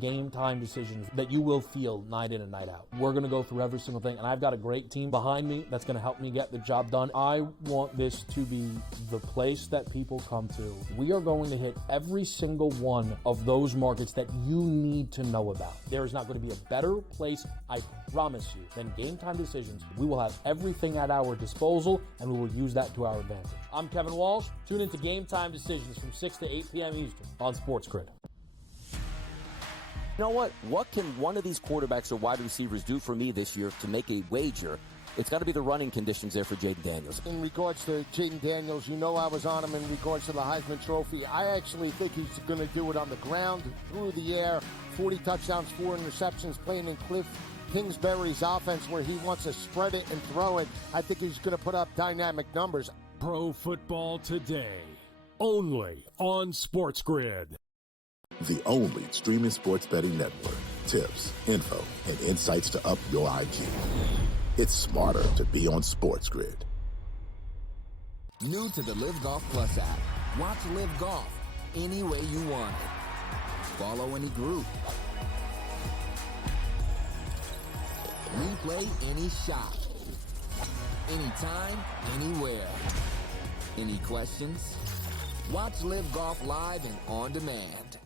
Game time decisions that you will feel night in and night out. We're going to go through every single thing, and I've got a great team behind me that's going to help me get the job done. I want this to be the place that people come to. We are going to hit every single one of those markets that you need to know about. There is not going to be a better place, I promise you, than Game Time Decisions. We will have everything at our disposal, and we will use that to our advantage. I'm Kevin Walsh. Tune into Game Time Decisions from 6 to 8 p.m. Eastern on SportsGrid. You know what? What can one of these quarterbacks or wide receivers do for me this year to make a wager? It's got to be the running conditions there for Jaden Daniels. In regards to Jaden Daniels, you know I was on him in regards to the Heisman Trophy. I actually think he's going to do it on the ground, through the air, 40 touchdowns, 4 interceptions, playing in Cliff Kingsbury's offense where he wants to spread it and throw it. I think he's going to put up dynamic numbers. Pro Football Today, only on SportsGrid. The only streaming sports betting network. Tips, info, and insights to up your IQ. It's smarter to be on SportsGrid. New to the Live Golf Plus app. Watch Live Golf any way you want it. Follow any group. Replay any shot. Anytime, anywhere. Any questions? Watch Live Golf live and on demand.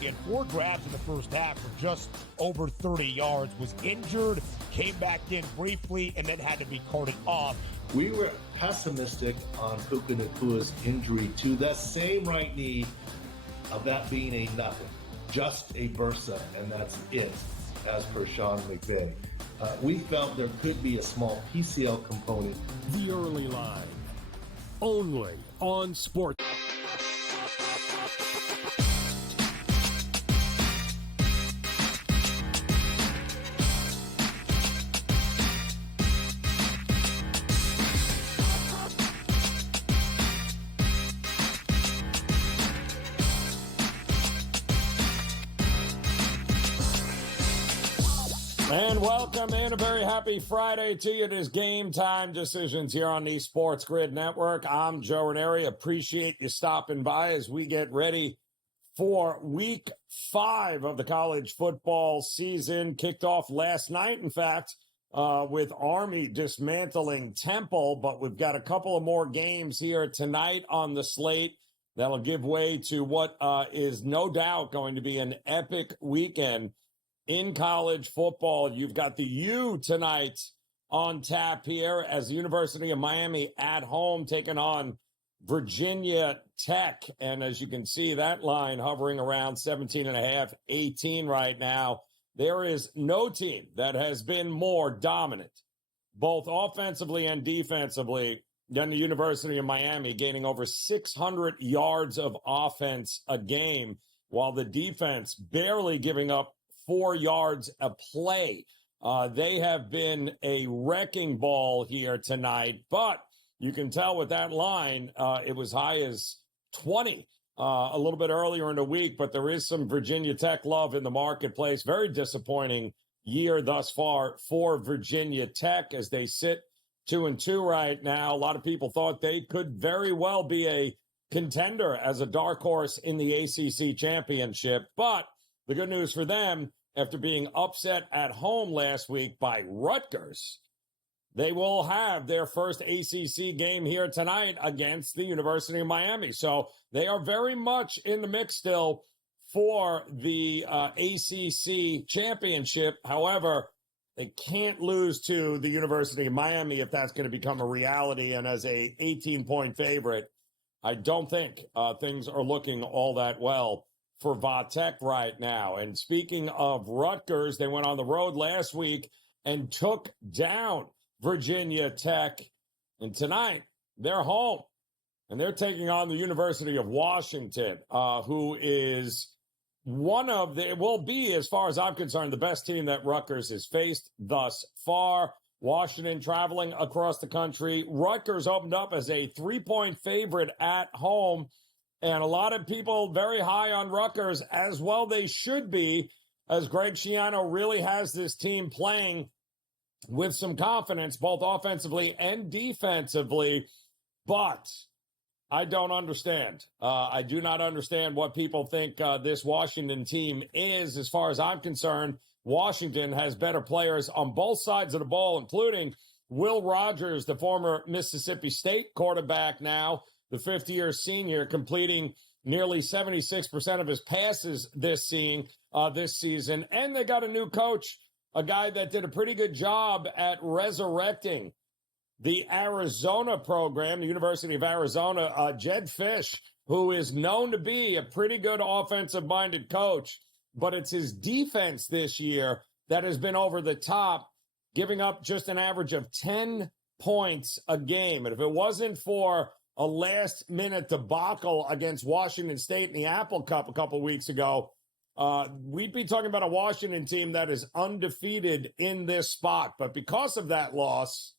He had 4 grabs in the first half for just over 30 yards, was injured, came back in briefly, and then had to be carted off. We were pessimistic on Puka Nakua's injury to the same right knee, of that being a nothing, just a bursa, and that's it, as per Sean McVay. We felt there could be a small PCL component. The early line, only on Sports. And welcome and a very happy Friday to you. It is Game Time Decisions here on the SportsGrid Network. I'm Joe Raineri. Appreciate you stopping by as we get ready for Week 5 of the college football season. Kicked off last night, in fact, with Army dismantling Temple. But we've got a couple of more games here tonight on the slate that'll give way to what is no doubt going to be an epic weekend in college football. You've got the U tonight on tap here as the University of Miami at home taking on Virginia Tech. And as you can see, that line hovering around 17.5, 18 right now. There is no team that has been more dominant, both offensively and defensively, than the University of Miami, gaining over 600 yards of offense a game, while the defense barely giving up 4 yards a play. They have been a wrecking ball here tonight, but you can tell with that line, it was high as 20 a little bit earlier in the week, but there is some Virginia Tech love in the marketplace. Very disappointing year thus far for Virginia Tech as they sit 2-2 right now. A lot of people thought they could very well be a contender as a dark horse in the ACC championship, but the good news for them, after being upset at home last week by Rutgers, they will have their first ACC game here tonight against the University of Miami. So they are very much in the mix still for the ACC championship. However, they can't lose to the University of Miami if that's going to become a reality. And as a 18-point favorite, I don't think things are looking all that well for Vatech right now. And speaking of Rutgers, they went on the road last week and took down Virginia Tech. And tonight, they're home. And they're taking on the University of Washington, who is will be, as far as I'm concerned, the best team that Rutgers has faced thus far. Washington traveling across the country. Rutgers opened up as a 3-point favorite at home. And a lot of people very high on Rutgers, as well they should be, as Greg Schiano really has this team playing with some confidence, both offensively and defensively. But I don't understand. I do not understand what people think this Washington team is. As far as I'm concerned, Washington has better players on both sides of the ball, including Will Rogers, the former Mississippi State quarterback now, the fifth-year senior, completing nearly 76% of his passes this season. And they got a new coach, a guy that did a pretty good job at resurrecting the Arizona program, the University of Arizona, Jed Fish, who is known to be a pretty good offensive-minded coach, but it's his defense this year that has been over the top, giving up just an average of 10 points a game. And if it wasn't for a last-minute debacle against Washington State in the Apple Cup a couple weeks ago, we'd be talking about a Washington team that is undefeated in this spot. But because of that loss,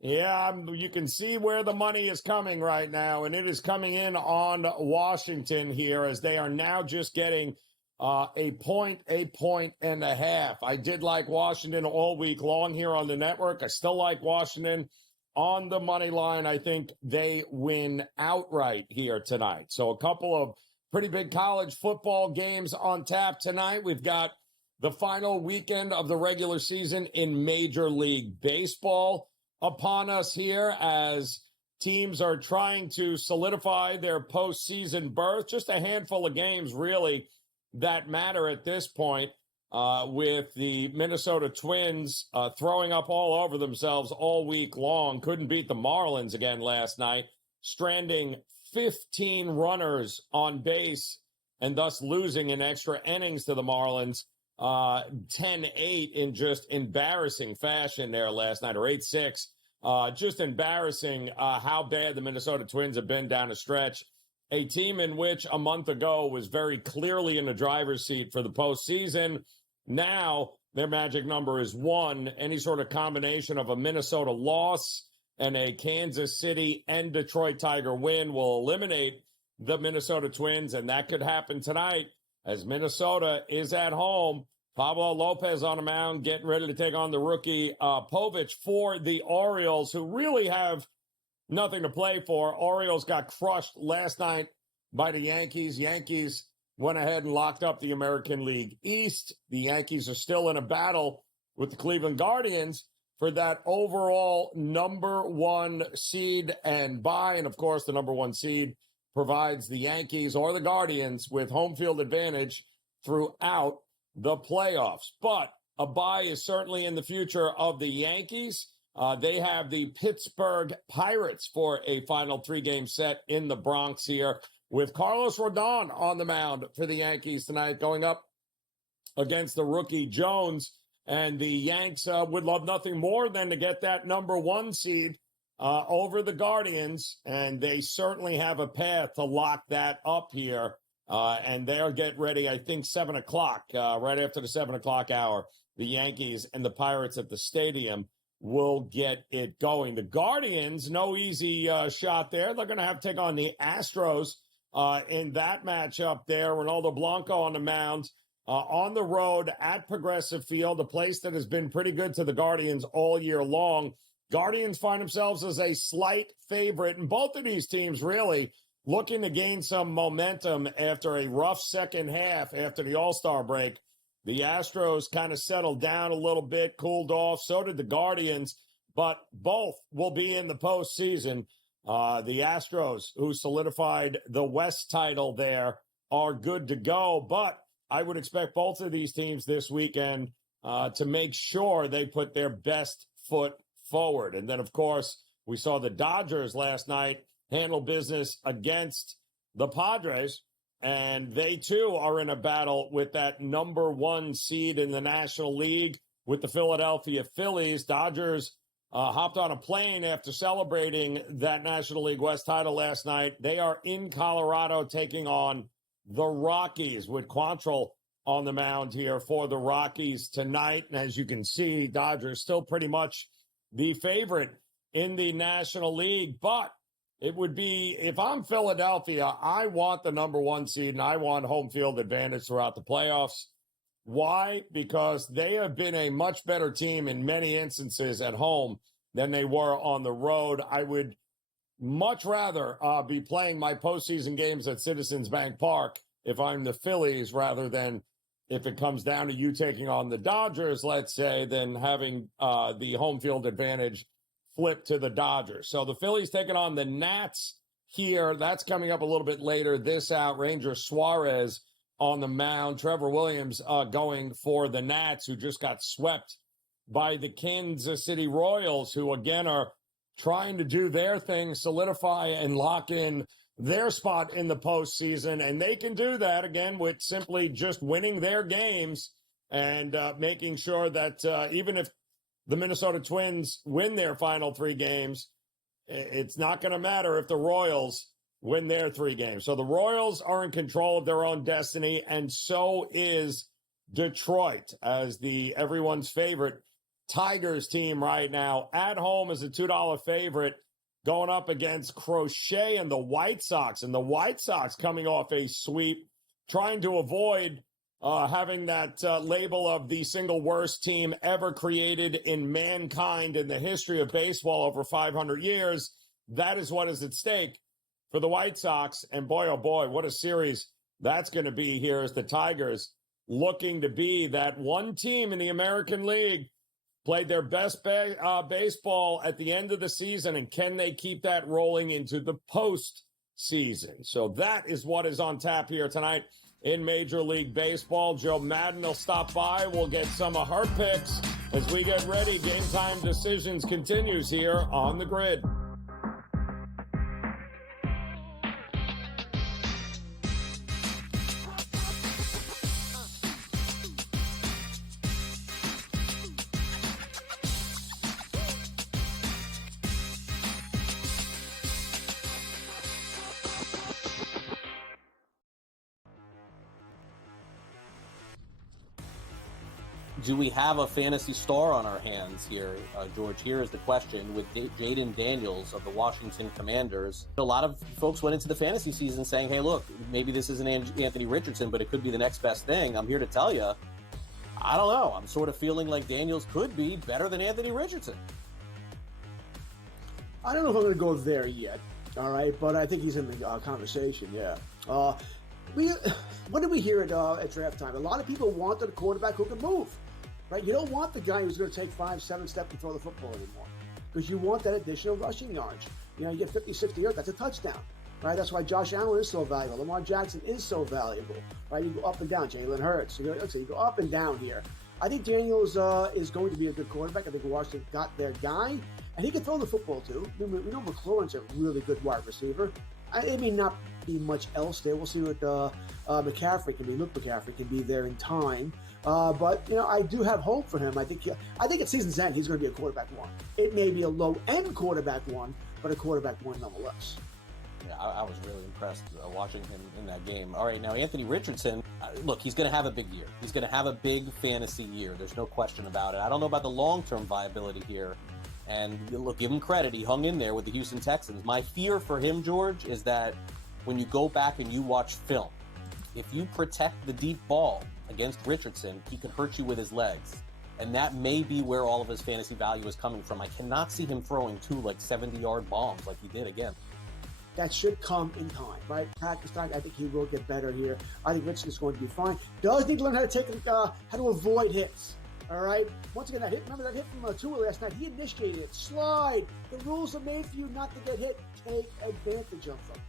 yeah, you can see where the money is coming right now, and it is coming in on Washington here as they are now just getting a point and a half. I did like Washington all week long here on the network. I still like Washington on the money line. I think they win outright here tonight. So a couple of pretty big college football games on tap tonight. We've got the final weekend of the regular season in Major League Baseball upon us here as teams are trying to solidify their postseason berth. Just a handful of games, really, that matter at this point, with the Minnesota Twins throwing up all over themselves all week long. Couldn't beat the Marlins again last night, stranding 15 runners on base and thus losing in extra innings to the Marlins. 10-8 in just embarrassing fashion there last night, or 8-6. Just embarrassing how bad the Minnesota Twins have been down the stretch. A team in which a month ago was very clearly in the driver's seat for the postseason. Now their magic number is 1. Any sort of combination of a Minnesota loss and a Kansas City and Detroit Tiger win will eliminate the Minnesota Twins, and that could happen tonight as Minnesota is at home. Pablo Lopez on the mound, getting ready to take on the rookie Povich for the Orioles, who really have nothing to play for. Orioles got crushed last night by the Yankees. Yankees went ahead and locked up the American League East. The Yankees are still in a battle with the Cleveland Guardians for that overall number 1 seed and bye. And, of course, the number 1 seed provides the Yankees or the Guardians with home field advantage throughout the playoffs. But a bye is certainly in the future of the Yankees. They have the Pittsburgh Pirates for a final 3-game set in the Bronx here, with Carlos Rodon on the mound for the Yankees tonight, going up against the rookie Jones. And the Yanks would love nothing more than to get that number 1 seed over the Guardians, and they certainly have a path to lock that up here. And they'll get ready, I think, 7 o'clock, right after the 7 o'clock hour. The Yankees and the Pirates at the stadium will get it going. The Guardians, no easy shot there. They're going to have to take on the Astros in that matchup there. Ronaldo Blanco on the mound on the road at Progressive Field, a place that has been pretty good to the Guardians all year long. Guardians find themselves as a slight favorite, and both of these teams really looking to gain some momentum after a rough second half after the All-Star break. The Astros kind of settled down a little bit, cooled off. So did the Guardians, but both will be in the postseason. The Astros, who solidified the West title there, are good to go, but I would expect both of these teams this weekend to make sure they put their best foot forward. And then, of course, we saw the Dodgers last night handle business against the Padres, and they too are in a battle with that number 1 seed in the National League with the Philadelphia Phillies. Dodgers hopped on a plane after celebrating that National League West title last night. They are in Colorado taking on the Rockies with Quantrill on the mound here for the Rockies tonight. And as you can see, Dodgers still pretty much the favorite in the National League, but it would be, if I'm Philadelphia, I want the number 1 seed and I want home field advantage throughout the playoffs. Why? Because they have been a much better team in many instances at home than they were on the road. I would much rather be playing my postseason games at Citizens Bank Park if I'm the Phillies rather than if it comes down to you taking on the Dodgers, let's say, than having the home field advantage flip to the Dodgers. So the Phillies taking on the Nats here. That's coming up a little bit later. This out, Ranger Suarez on the mound. Trevor Williams going for the Nats, who just got swept by the Kansas City Royals, who again are trying to do their thing, solidify and lock in their spot in the postseason. And they can do that again with simply just winning their games and making sure that even if the Minnesota Twins win their final 3 games, it's not going to matter if the Royals win their 3 games. So the Royals are in control of their own destiny, and so is Detroit as the everyone's favorite Tigers team right now. At home as a $2 favorite going up against Crochet and the White Sox. And the White Sox coming off a sweep, trying to avoid having that label of the single worst team ever created in mankind in the history of baseball over 500 years. That is what is at stake for the White Sox. And boy, oh boy, what a series that's going to be here as the Tigers looking to be that one team in the American League, played their best baseball at the end of the season, and can they keep that rolling into the postseason? So that is what is on tap here tonight in Major League Baseball. Joe Madden will stop by. We'll get some of her picks as we get ready. Game Time Decisions continues here on the Grid. Do we have a fantasy star on our hands here, George? Here is the question with Jaden Daniels of the Washington Commanders. A lot of folks went into the fantasy season saying, hey, look, maybe this isn't Anthony Richardson, but it could be the next best thing. I'm here to tell you, I don't know. I'm sort of feeling like Daniels could be better than Anthony Richardson. I don't know if I'm going to go there yet, all right, but I think he's in the conversation, yeah. What did we hear at draft time? A lot of people wanted a quarterback who can move. Right? You don't want the guy who's going to take 5-7 steps and throw the football anymore because you want that additional rushing yards. You know, you get 50, 60 yards, that's a touchdown. Right? That's why Josh Allen is so valuable. Lamar Jackson is so valuable. Right? You go up and down. Jalen Hurts. You go up and down here. I think Daniels is going to be a good quarterback. I think Washington got their guy, and he can throw the football too. We know McLaurin's a really good wide receiver. It may not be much else there. We'll see what McCaffrey can be. Luke McCaffrey can be there in time. But, you know, I do have hope for him. I think at season's end, he's going to be a quarterback one. It may be a low-end quarterback one, but a quarterback one nonetheless. Yeah, I was really impressed watching him in that game. All right, now Anthony Richardson, look, he's going to have a big year. He's going to have a big fantasy year. There's no question about it. I don't know about the long-term viability here. And look, give him credit. He hung in there with the Houston Texans. My fear for him, George, is that when you go back and you watch film, if you protect the deep ball against Richardson, he could hurt you with his legs. And that may be where all of his fantasy value is coming from. I cannot see him throwing 2 70-yard bombs like he did again. That should come in time, right? Practice time, I think he will get better here. I think Richardson's going to be fine. Does need to learn how to avoid hits. All right. Once again, that hit. Remember that hit from Tua last night? He initiated it. Slide. The rules are made for you not to get hit. Take advantage of them.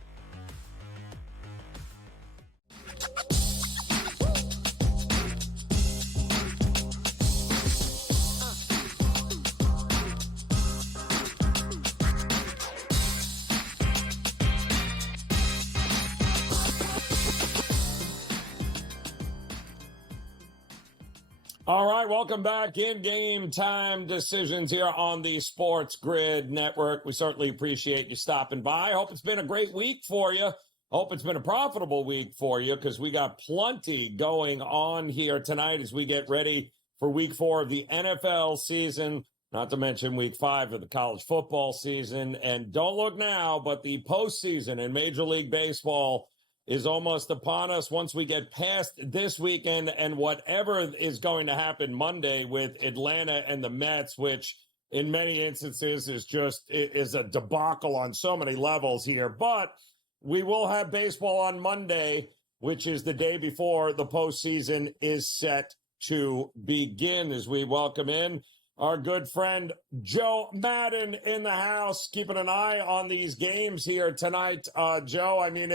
All right, welcome back in Game Time Decisions here on the Sports Grid Network. We certainly appreciate you stopping by. I hope it's been a great week for you. Hope it's been a profitable week for you because we got plenty going on here tonight as we get ready for week 4 of the NFL season, not to mention week 5 of the college football season. And don't look now, but the postseason in Major League Baseball is almost upon us once we get past this weekend and whatever is going to happen Monday with Atlanta and the Mets, which in many instances is a debacle on so many levels here. But we will have baseball on Monday, which is the day before the postseason is set to begin, as we welcome in our good friend Joe Madden in the house, keeping an eye on these games here tonight. Joe, I mean,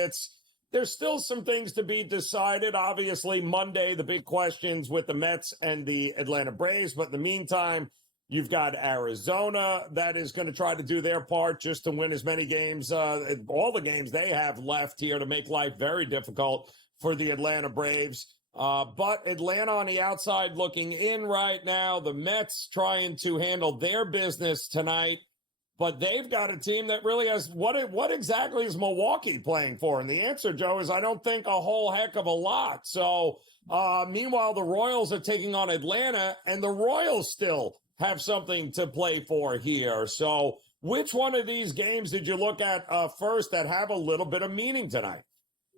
there's still some things to be decided. Obviously, Monday, the big questions with the Mets and the Atlanta Braves. But in the meantime, you've got Arizona that is going to try to do their part just to win as many games, all the games they have left here, to make life very difficult for the Atlanta Braves. But Atlanta on the outside looking in right now. The Mets trying to handle their business tonight. But they've got a team that really has, what exactly is Milwaukee playing for? And the answer, Joe, is I don't think a whole heck of a lot. So meanwhile, the Royals are taking on Atlanta, and the Royals still have something to play for here. So which one of these games did you look at first that have a little bit of meaning tonight?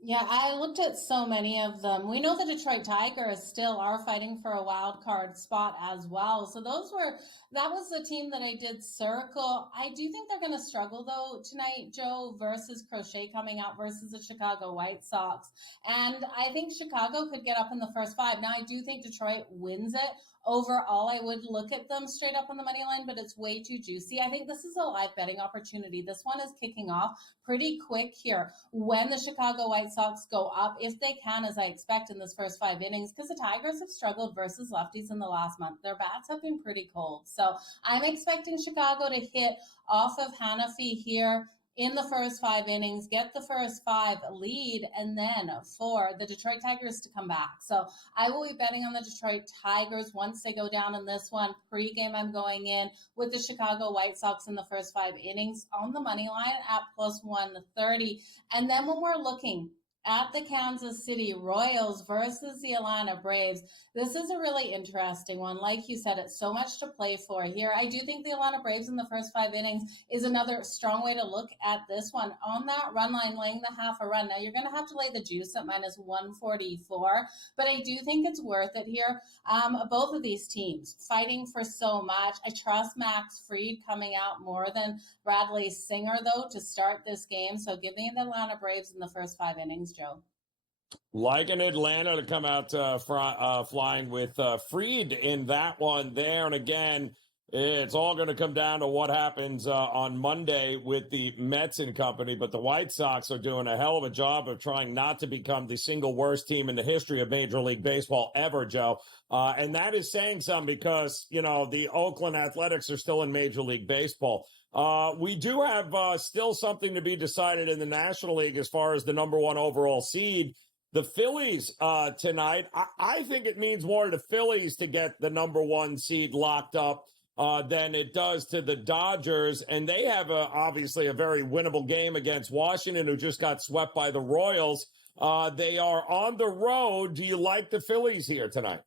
Yeah, I looked at so many of them. We know the Detroit Tigers still are fighting for a wild card spot as well. So that was the team that I did circle. I do think they're going to struggle though tonight, Joe, versus Crochet coming out versus the Chicago White Sox. And I think Chicago could get up in the first five. Now, I do think Detroit wins it. Overall, I would look at them straight up on the money line, but it's way too juicy. I think this is a live betting opportunity. This one is kicking off pretty quick here when the Chicago White Sox go up, if they can, as I expect in this first 5 innings, because the Tigers have struggled versus lefties in the last month. Their bats have been pretty cold. So I'm expecting Chicago to hit off of Hanafi here in the first 5 innings, get the first 5 lead, and then for the Detroit Tigers to come back. So I will be betting on the Detroit Tigers once they go down in this one. Pre-game, I'm going in with the Chicago White Sox in the first 5 innings on the money line at plus 130. And then when we're looking at the Kansas City Royals versus the Atlanta Braves, this is a really interesting one. Like you said, it's so much to play for here. I do think the Atlanta Braves in the first 5 innings is another strong way to look at this one. On that run line, laying the half a run. Now, you're going to have to lay the juice at minus 144, but I do think it's worth it here. Both of these teams fighting for so much. I trust Max Fried coming out more than Bradley Singer, though, to start this game. So give me the Atlanta Braves in the first 5 innings, Joe. Like an Atlanta to come out flying with Fried in that one there. And again, it's all going to come down to what happens on Monday with the Mets and company. But the White Sox are doing a hell of a job of trying not to become the single worst team in the history of Major League Baseball ever, Joe. And that is saying something because, you know, the Oakland Athletics are still in Major League Baseball. We do have still something to be decided in the National League as far as the number 1 overall seed. The Phillies tonight, I think it means more to the Phillies to get the number 1 seed locked up than it does to the Dodgers. And they have obviously a very winnable game against Washington, who just got swept by the Royals. They are on the road. Do you like the Phillies here tonight?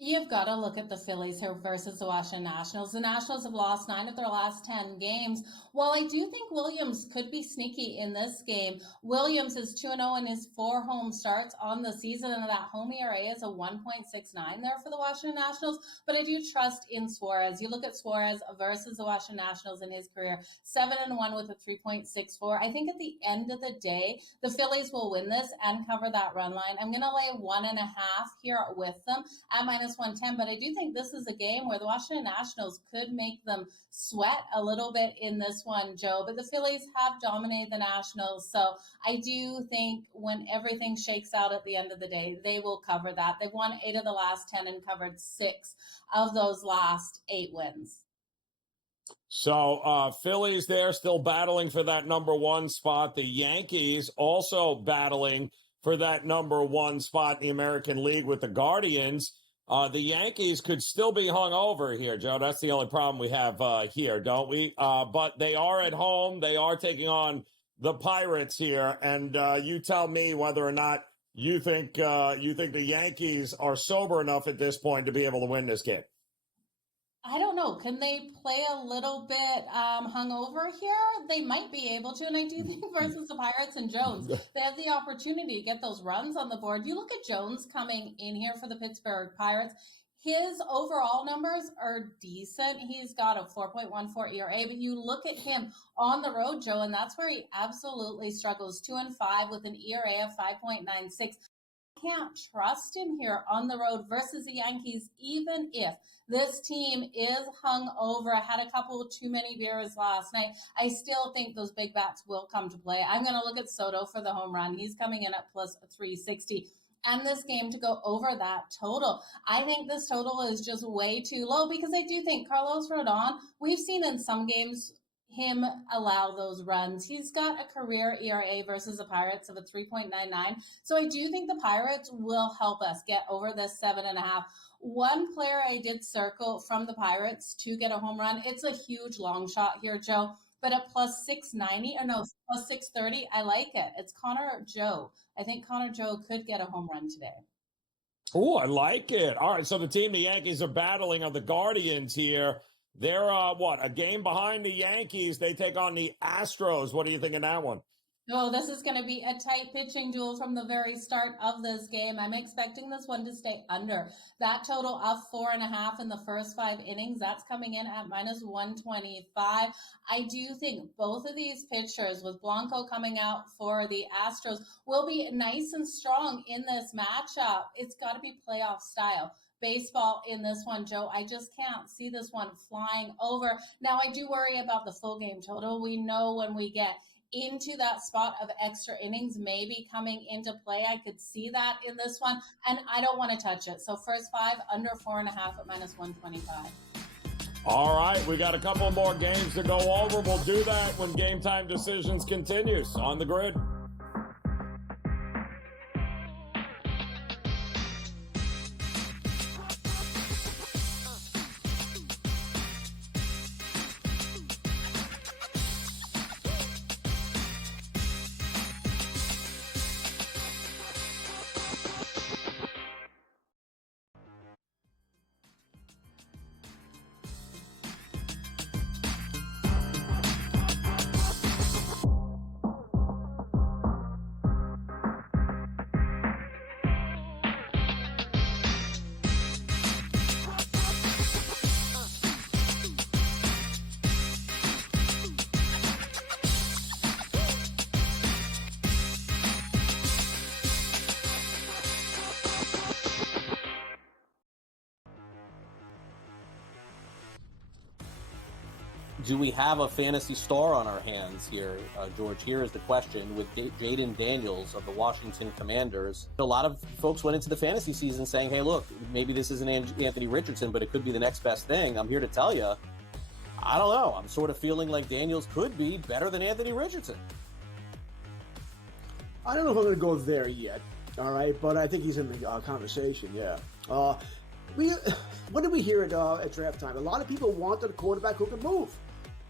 You've got to look at the Phillies here versus the Washington Nationals. The Nationals have lost 9 of their last 10 games. While I do think Williams could be sneaky in this game, Williams is 2-0 in his 4 home starts on the season, and that home ERA is a 1.69 there for the Washington Nationals. But I do trust in Suarez. You look at Suarez versus the Washington Nationals in his career, 7-1 with a 3.64. I think at the end of the day, the Phillies will win this and cover that run line. I'm going to lay 1.5 here with them at minus 110, but I do think this is a game where the Washington Nationals could make them sweat a little bit in this one, Joe. But the Phillies have dominated the Nationals, so I do think when everything shakes out at the end of the day, they will cover that. They've won 8 of the last 10 and covered 6 of those last 8 wins. So Phillies there still battling for that number 1 spot. The Yankees also battling for that number 1 spot in the American League with the Guardians. The Yankees could still be hung over here, Joe. That's the only problem we have here, don't we? But they are at home. They are taking on the Pirates here. And you tell me whether or not you think the Yankees are sober enough at this point to be able to win this game. I don't know. Can they play a little bit hungover here? They might be able to. And I do think versus the Pirates and Jones, they have the opportunity to get those runs on the board. You look at Jones coming in here for the Pittsburgh Pirates. His overall numbers are decent. He's got a 4.14 ERA, but you look at him on the road, Joe, and that's where he absolutely struggles. 2-5 with an ERA of 5.96. Can't trust him here on the road versus the Yankees, even if this team is hung over. I had a couple too many beers last night. I still think those big bats will come to play. I'm going to look at Soto for the home run. He's coming in at plus 360. And this game to go over that total. I think this total is just way too low because I do think Carlos Rodon, we've seen in some games him allow those runs. He's got a career ERA versus the Pirates of a 3.99. So I do think the Pirates will help us get over this 7.5. One player I did circle from the Pirates to get a home run. It's a huge long shot here, Joe. But at plus 690, or no, plus 630, I like it. It's Connor Joe. I think Connor Joe could get a home run today. Oh, I like it. All right, so the team the Yankees are battling are the Guardians here. They're, a game behind the Yankees. They take on the Astros. What do you think of that one? Oh, this is going to be a tight pitching duel from the very start of this game. I'm expecting this one to stay under. That total of 4.5 in the first 5 innings, that's coming in at minus 125. I do think both of these pitchers, with Blanco coming out for the Astros, will be nice and strong in this matchup. It's got to be playoff style baseball in this one, Joe. I just can't see this one flying over. Now, I do worry about the full game total. We know when we get into that spot of extra innings maybe coming into play, I could see that in this one, and I don't want to touch it. So first 5 under 4.5 at minus 125. All right, we got a couple more games to go over. We'll do that when Game Time Decisions continues on the grid. Do we have a fantasy star on our hands here, George? Here is the question with Jaden Daniels of the Washington Commanders. A lot of folks went into the fantasy season saying, hey, look, maybe this isn't Anthony Richardson, but it could be the next best thing. I'm here to tell you, I don't know. I'm sort of feeling like Daniels could be better than Anthony Richardson. I don't know if I'm going to go there yet, all right, but I think he's in the conversation, yeah. What did we hear at draft time? A lot of people wanted a quarterback who could move.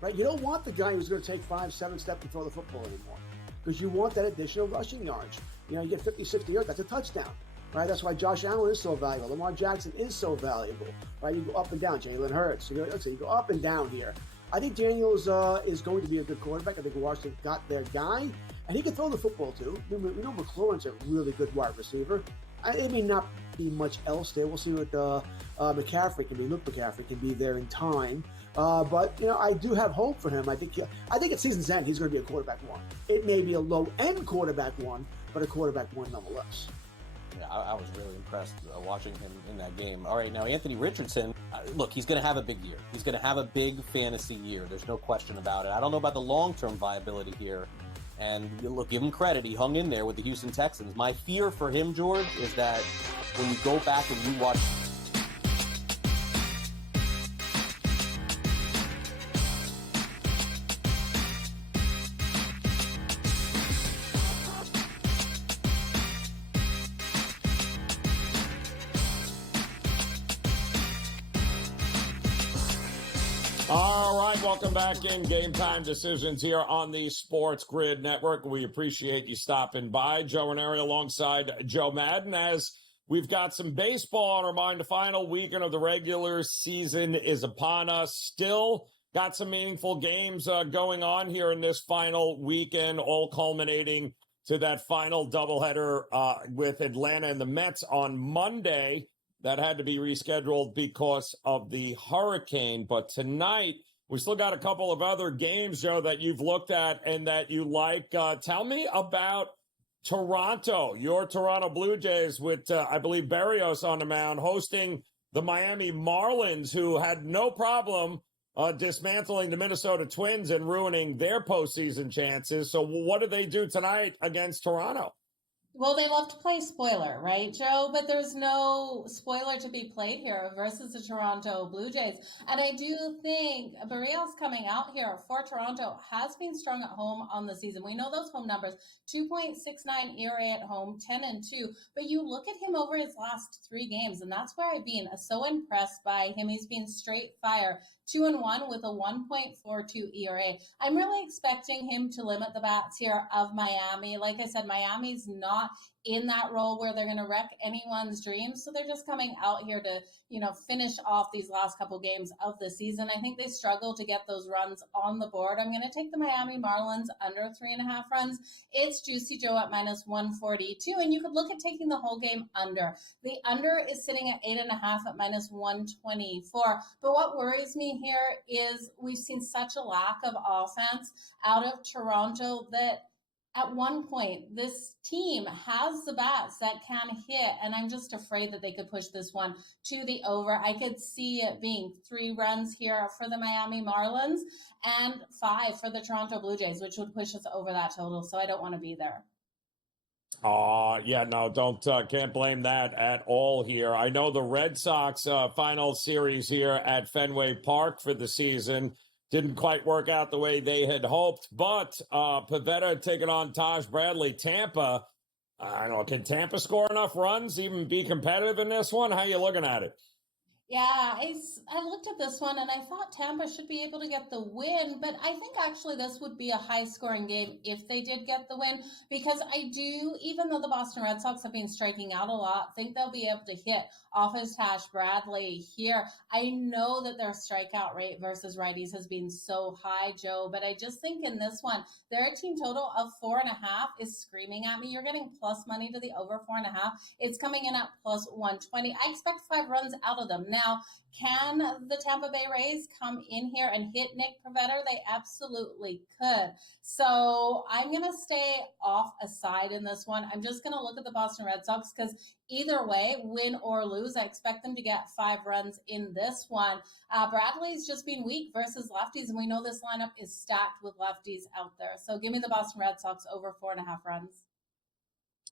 Right? You don't want the guy who's going to take 5-7 steps and throw the football anymore because you want that additional rushing yards. You know, you get 50, 60 yards, that's a touchdown. Right? That's why Josh Allen is so valuable. Lamar Jackson is so valuable. Right? You go up and down. Jalen Hurts. You go up and down here. I think Daniels is going to be a good quarterback. I think Washington got their guy, and he can throw the football too. We know McLaurin's a really good wide receiver. It may not be much else there. We'll see what McCaffrey can be. Luke McCaffrey can be there in time. But, you know, I do have hope for him. I think at season's end, he's going to be a quarterback one. It may be a low-end quarterback one, but a quarterback one nonetheless. Yeah, I was really impressed watching him in that game. All right, now Anthony Richardson, look, he's going to have a big year. He's going to have a big fantasy year. There's no question about it. I don't know about the long-term viability here. And look, give him credit. He hung in there with the Houston Texans. My fear for him, George, is that when you go back and you watch... Welcome back in Game Time Decisions here on the SportsGrid Network. We appreciate you stopping by. Joe Raineri alongside Joe Madden as we've got some baseball on our mind. The final weekend of the regular season is upon us. Still got some meaningful games going on here in this final weekend, all culminating to that final doubleheader with Atlanta and the Mets on Monday. that had to be rescheduled because of the hurricane. But tonight, we still got a couple of other games, Joe, that you've looked at and that you like. Tell me about Toronto, your Toronto Blue Jays with, I believe, Berrios on the mound, hosting the Miami Marlins, who had no problem dismantling the Minnesota Twins and ruining their postseason chances. So what do they do tonight against Toronto? Well, they love to play spoiler, right, Joe? But there's no spoiler to be played here versus the Toronto Blue Jays. And I do think Berrios coming out here for Toronto has been strong at home on the season. We know those home numbers, 2.69 ERA at home, 10-2. But you look at him over his last 3 games, and that's where I've been so impressed by him. He's been straight fire. 2-1 with a 1.42 ERA. I'm really expecting him to limit the bats here of Miami. Like I said, Miami's not in that role where they're going to wreck anyone's dreams. So they're just coming out here to, finish off these last couple games of the season. I think they struggle to get those runs on the board. I'm going to take the Miami Marlins under 3.5 runs. It's Juicy Joe at -142. And you could look at taking the whole game under. The under is sitting at 8.5 at -124. But what worries me here is we've seen such a lack of offense out of Toronto that at one point, this team has the bats that can hit, and I'm just afraid that they could push this one to the over. I could see it being 3 runs here for the Miami Marlins and 5 for the Toronto Blue Jays, which would push us over that total, so I don't want to be there. Can't blame that at all here. I know the Red Sox final series here at Fenway Park for the season didn't quite work out the way they had hoped, but Pivetta taking on Taj Bradley. Tampa, I don't know, can Tampa score enough runs, even be competitive in this one? How are you looking at it? Yeah, I looked at this one and I thought Tampa should be able to get the win, but I think actually this would be a high-scoring game if they did get the win, because I do, even though the Boston Red Sox have been striking out a lot, think they'll be able to hit off of Tash Bradley here. I know that their strikeout rate versus righties has been so high, Joe, but I just think in this one, their team total of 4.5 is screaming at me. You're getting plus money to the over 4.5. It's coming in at plus 120. I expect 5 runs out of them. Now, can the Tampa Bay Rays come in here and hit Nick Pivetta? They absolutely could. So I'm going to stay off aside in this one. I'm just going to look at the Boston Red Sox because either way, win or lose, I expect them to get 5 runs in this one. Bradley's just been weak versus lefties, and we know this lineup is stacked with lefties out there. So give me the Boston Red Sox over 4.5 runs.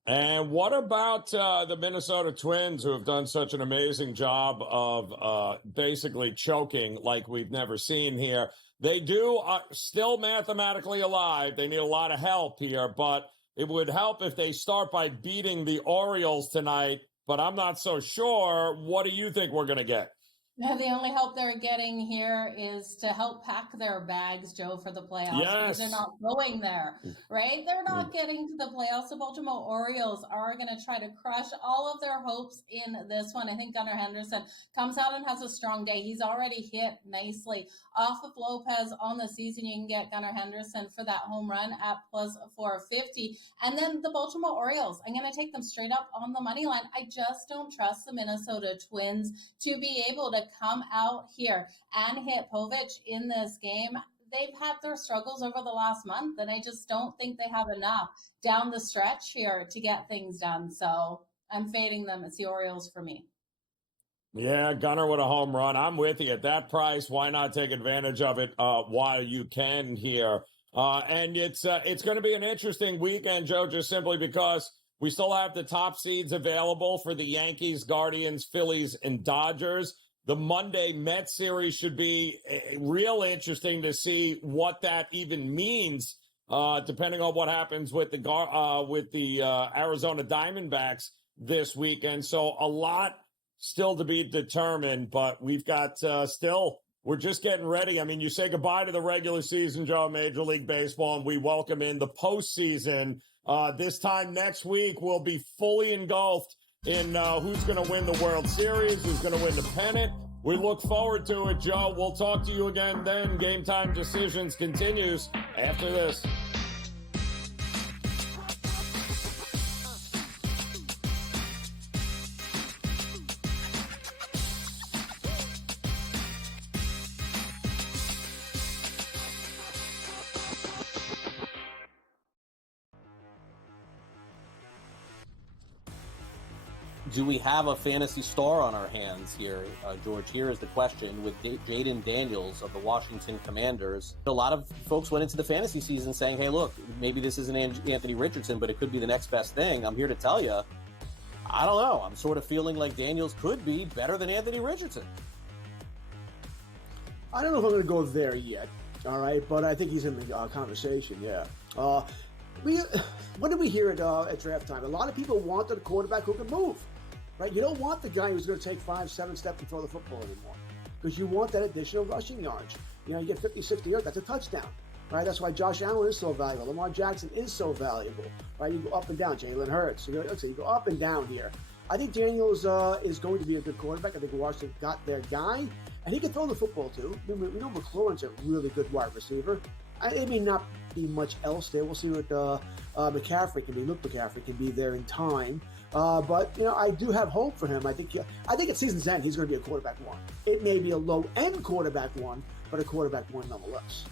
And what about the Minnesota Twins, who have done such an amazing job of basically choking like we've never seen here? They do still mathematically alive. They need a lot of help here, but it would help if they start by beating the Orioles tonight, but I'm not so sure. What do you think we're going to get? No, the only help they're getting here is to help pack their bags, Joe, for the playoffs. Yes. Because they're not going there, right? They're not getting to the playoffs. The Baltimore Orioles are going to try to crush all of their hopes in this one. I think Gunnar Henderson comes out and has a strong day. He's already hit nicely off of Lopez on the season. You can get Gunnar Henderson for that home run at plus 450. And then the Baltimore Orioles, I'm going to take them straight up on the money line. I just don't trust the Minnesota Twins to be able to come out here and hit Povich in this game. They've had their struggles over the last month, and I just don't think they have enough down the stretch here to get things done. So I'm fading them. It's the Orioles for me. Yeah, Gunnar with a home run. I'm with you. At that price, why not take advantage of it while you can here? And it's going to be an interesting weekend, Joe, just simply because we still have the top seeds available for the Yankees, Guardians, Phillies, and Dodgers. The Monday Mets series should be real interesting to see what that even means, depending on what happens with the Arizona Diamondbacks this weekend. So a lot still to be determined, but we've got we're just getting ready. I mean, you say goodbye to the regular season, Joe, Major League Baseball, and we welcome in the postseason. This time next week, we'll be fully engulfed in who's going to win the World Series, who's going to win the pennant. We look forward to it, Joe. We'll talk to you again then. Game Time Decisions continues after this. do we have a fantasy star on our hands here, George? Here is the question with Jaden Daniels of the Washington Commanders. A lot of folks went into the fantasy season saying, hey, look, maybe this isn't Anthony Richardson, but it could be the next best thing. I'm here to tell you, I don't know. I'm sort of feeling like Daniels could be better than Anthony Richardson. I don't know if I'm going to go there yet, all right, but I think he's in the conversation, yeah. What did we hear at draft time? A lot of people wanted a quarterback who can move, right? You don't want the guy who's going to take 5-7 steps and throw the football anymore because you want that additional rushing yards. You know, you get 50, 60 yards, that's a touchdown, right? That's why Josh Allen is so valuable. Lamar Jackson is so valuable, right? You go up and down. Jalen Hurts. You go up and down here. I think Daniels is going to be a good quarterback. I think Washington got their guy, and he can throw the football too. We know McLaurin's a really good wide receiver. It may not be much else there. We'll see what McCaffrey can be. Luke McCaffrey can be there in time. But, you know, I do have hope for him. I think at season's end, he's going to be a quarterback one. It may be a low-end quarterback one, but a quarterback one nonetheless.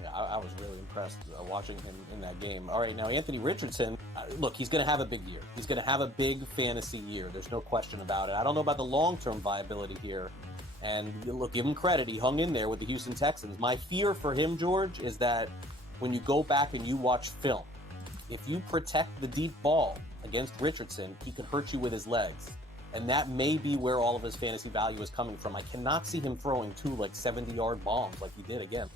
Yeah, I was really impressed watching him in that game. All right, now Anthony Richardson, look, he's going to have a big year. He's going to have a big fantasy year. There's no question about it. I don't know about the long-term viability here. And look, give him credit. He hung in there with the Houston Texans. My fear for him, George, is that when you go back and you watch film, if you protect the deep ball against Richardson, he can hurt you with his legs. And that may be where all of his fantasy value is coming from. I cannot see him throwing 2 70-yard bombs like he did again.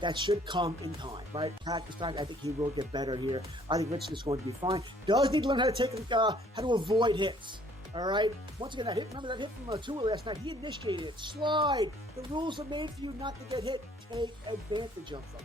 That should come in time, right? Practice time, I think he will get better here. I think Richardson's going to be fine. Does need to learn how to avoid hits. All right. Once again, that hit. Remember that hit from Tua last night? He initiated it. Slide. The rules are made for you not to get hit. Take advantage of them.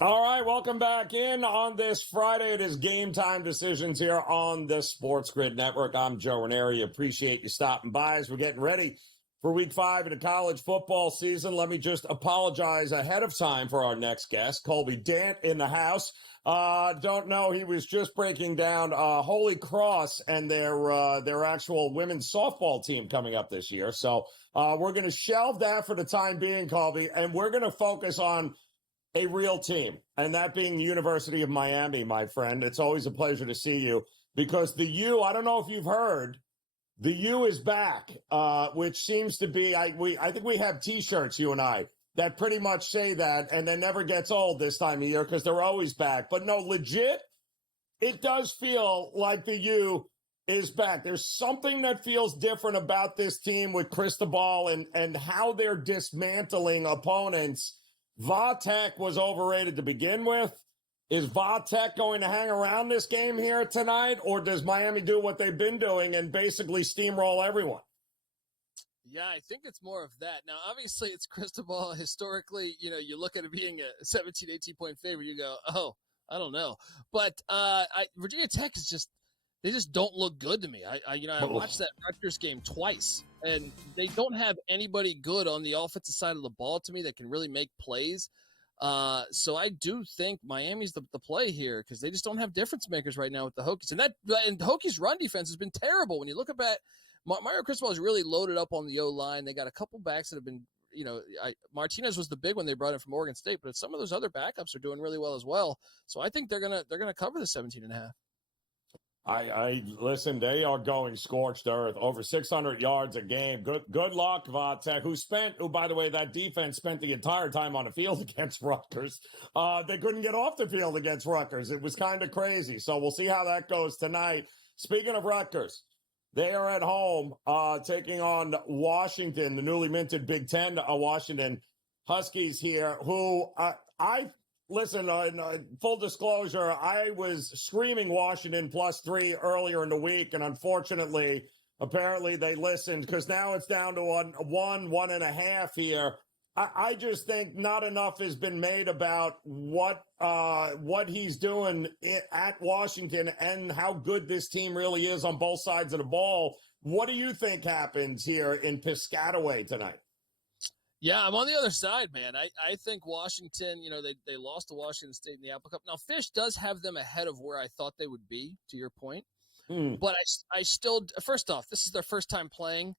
All right, welcome back in on this Friday. It is Game Time Decisions here on the SportsGrid Network. I'm Joe Raineri. Appreciate you stopping by as we're getting ready for Week 5 of the college football season. Let me just apologize ahead of time for our next guest, Colby Dant in the house. Don't know, he was just breaking down Holy Cross and their actual women's softball team coming up this year. So we're going to shelve that for the time being, Colby, and we're going to focus on a real team, and that being the University of Miami, my friend. It's always a pleasure to see you because the U, I don't know if you've heard, the U is back, which seems to be, I think we have T-shirts, you and I, that pretty much say that, and that never gets old this time of year because they're always back. But no, legit, it does feel like the U is back. There's something that feels different about this team with Cristobal and how they're dismantling opponents. Vatek was overrated to begin with. Is Vatek going to hang around this game here tonight, or does Miami do what they've been doing and basically steamroll everyone? Yeah, I think it's more of that. Now, obviously, it's Cristobal. Historically, you know, you look at it being a 17, 18-point favorite, you go, oh, I don't know. But Virginia Tech is just, they just don't look good to me. I watched that Rutgers game twice, and they don't have anybody good on the offensive side of the ball to me that can really make plays. So I do think Miami's the play here because they just don't have difference makers right now with the Hokies. And the Hokies' run defense has been terrible. When you look at Mario Cristobal is really loaded up on the O-line. They got a couple backs that have been, Martinez was the big one they brought in from Oregon State, but some of those other backups are doing really well as well. So I think they're gonna cover the 17.5. I listen, they are going scorched earth, over 600 yards a game. Good luck, Vatek, who, by the way, that defense spent the entire time on the field against Rutgers. They couldn't get off the field against Rutgers. It was kind of crazy. So we'll see how that goes tonight. Speaking of Rutgers, they are at home taking on Washington, the newly minted Big Ten Washington Huskies here, who Listen, full disclosure, I was screaming Washington +3 earlier in the week, and unfortunately, apparently they listened because now it's down to 1.5 here. I just think not enough has been made about what he's doing at Washington and how good this team really is on both sides of the ball. What do you think happens here in Piscataway tonight? Yeah, I'm on the other side, man. I think Washington, they lost to Washington State in the Apple Cup. Now, Fish does have them ahead of where I thought they would be, to your point. But I still, first off, this is their first time playing.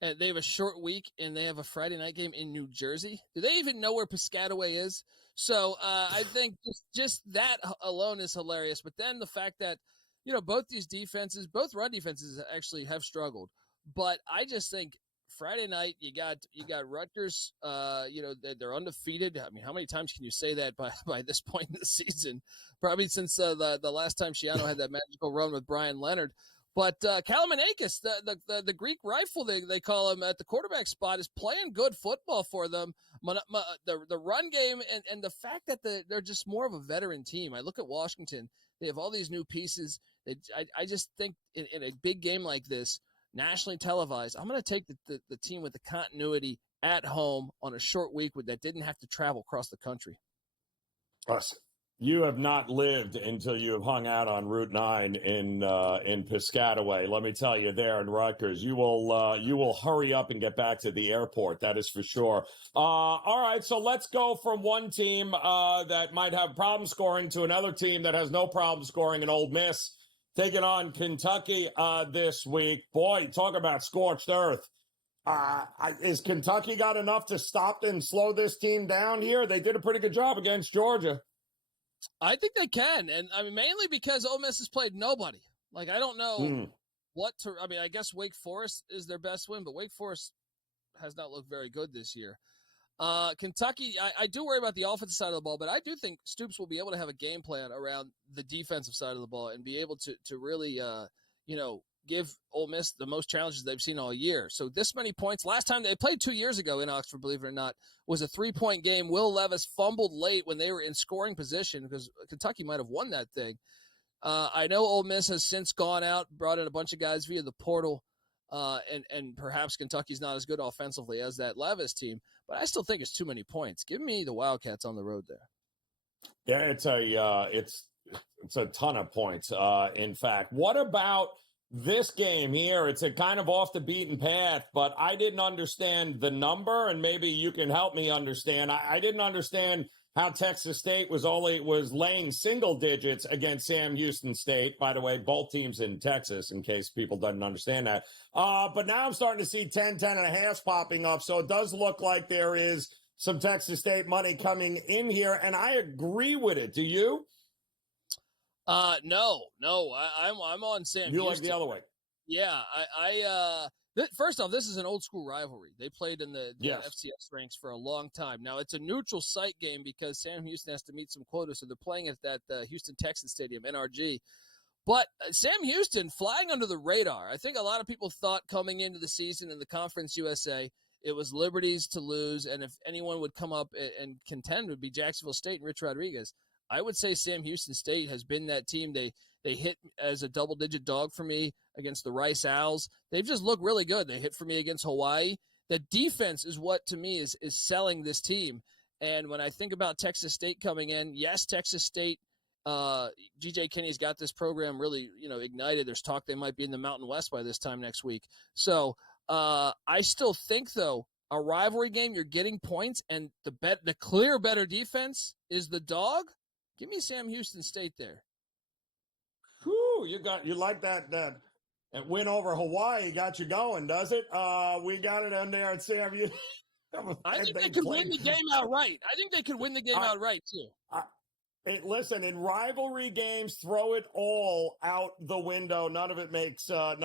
They have a short week, and they have a Friday night game in New Jersey. Do they even know where Piscataway is? So I think just that alone is hilarious. But then the fact that, both these defenses, both run defenses actually have struggled. But I just think Friday night, you got Rutgers. They're undefeated. I mean, how many times can you say that by this point in the season? Probably since the last time Shiano had that magical run with Brian Leonard. But Kalamanakis, the Greek rifle they call him at the quarterback spot, is playing good football for them. The run game and the fact that they're just more of a veteran team. I look at Washington; they have all these new pieces. I just think in a big game like this, nationally televised, I'm going to take the team with the continuity at home on a short week that didn't have to travel across the country. You have not lived until you have hung out on Route 9 in Piscataway. Let me tell you, there in Rutgers, you will hurry up and get back to the airport. That is for sure. All right, so let's go from one team that might have problem scoring to another team that has no problem scoring, in Ole Miss, taking on Kentucky this week. Boy, talk about scorched earth. Is Kentucky got enough to stop and slow this team down here? They did a pretty good job against Georgia. I think they can, and I mean mainly because Ole Miss has played nobody. Like I don't know what to. I mean, I guess Wake Forest is their best win, but Wake Forest has not looked very good this year. Kentucky, I do worry about the offensive side of the ball, but I do think Stoops will be able to have a game plan around the defensive side of the ball and be able to really, give Ole Miss the most challenges they've seen all year. So this many points. Last time they played 2 years ago in Oxford, believe it or not, was a 3-point game. Will Levis fumbled late when they were in scoring position because Kentucky might have won that thing. I know Ole Miss has since gone out, brought in a bunch of guys via the portal, and perhaps Kentucky's not as good offensively as that Levis team, but I still think it's too many points. Give me the Wildcats on the road there. Yeah, it's a ton of points. In fact, what about this game here? It's a kind of off the beaten path, but I didn't understand the number, and maybe you can help me understand. I didn't understand how Texas State was laying single digits against Sam Houston State. By the way, both teams in Texas, in case people didn't understand that. But now I'm starting to see 10.5 popping up, so it does look like there is some Texas State money coming in here, and I agree with it. Do you? No, I'm on Sam Houston. You like the other way? Yeah, first off, this is an old school rivalry. They played in the FCS ranks for a long time. Now it's a neutral site game because Sam Houston has to meet some quotas, so they're playing at that Houston Texans Stadium, NRG. But Sam Houston flying under the radar. I think a lot of people thought coming into the season in the Conference USA, it was Liberty's to lose, and if anyone would come up and contend, it would be Jacksonville State and Rich Rodriguez. I would say Sam Houston State has been that team. They hit as a double-digit dog for me against the Rice Owls. They've just looked really good. They hit for me against Hawaii. The defense is what, to me, is selling this team. And when I think about Texas State coming in, yes, Texas State, G.J. Kinney's got this program really, ignited. There's talk they might be in the Mountain West by this time next week. So I still think, though, a rivalry game, you're getting points, and the clear better defense is the dog. Give me Sam Houston State there. Whew, you like that win over Hawaii got you going, does it? We got it on there at Sam Houston. I think they could win the game outright. I think they could win the game outright too. Listen, in rivalry games, throw it all out the window. None of it makes a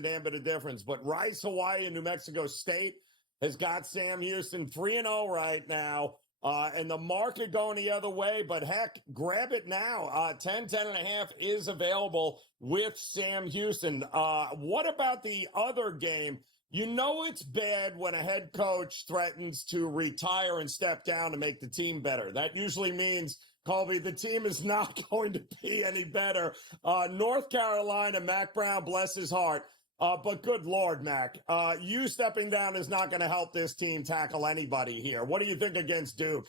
damn bit of difference. But Rice, Hawaii, and New Mexico State has got Sam Houston 3-0 right now. And the market going the other way, but heck, grab it now. 10.5 is available with Sam Houston. What about the other game? You know it's bad when a head coach threatens to retire and step down to make the team better. That usually means, Colby, the team is not going to be any better. North Carolina, Mac Brown, bless his heart. But good Lord, Mac, you stepping down is not going to help this team tackle anybody here. What do you think against Duke?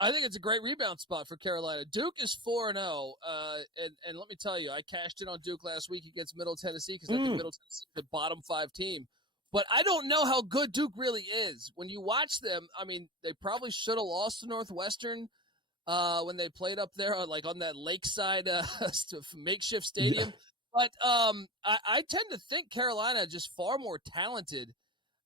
I think it's a great rebound spot for Carolina. Duke is 4-0, and let me tell you, I cashed in on Duke last week against Middle Tennessee because I think Middle Tennessee is the bottom 5 team. But I don't know how good Duke really is. When you watch them, I mean, they probably should have lost to Northwestern when they played up there, like on that lakeside makeshift stadium. But I tend to think Carolina just far more talented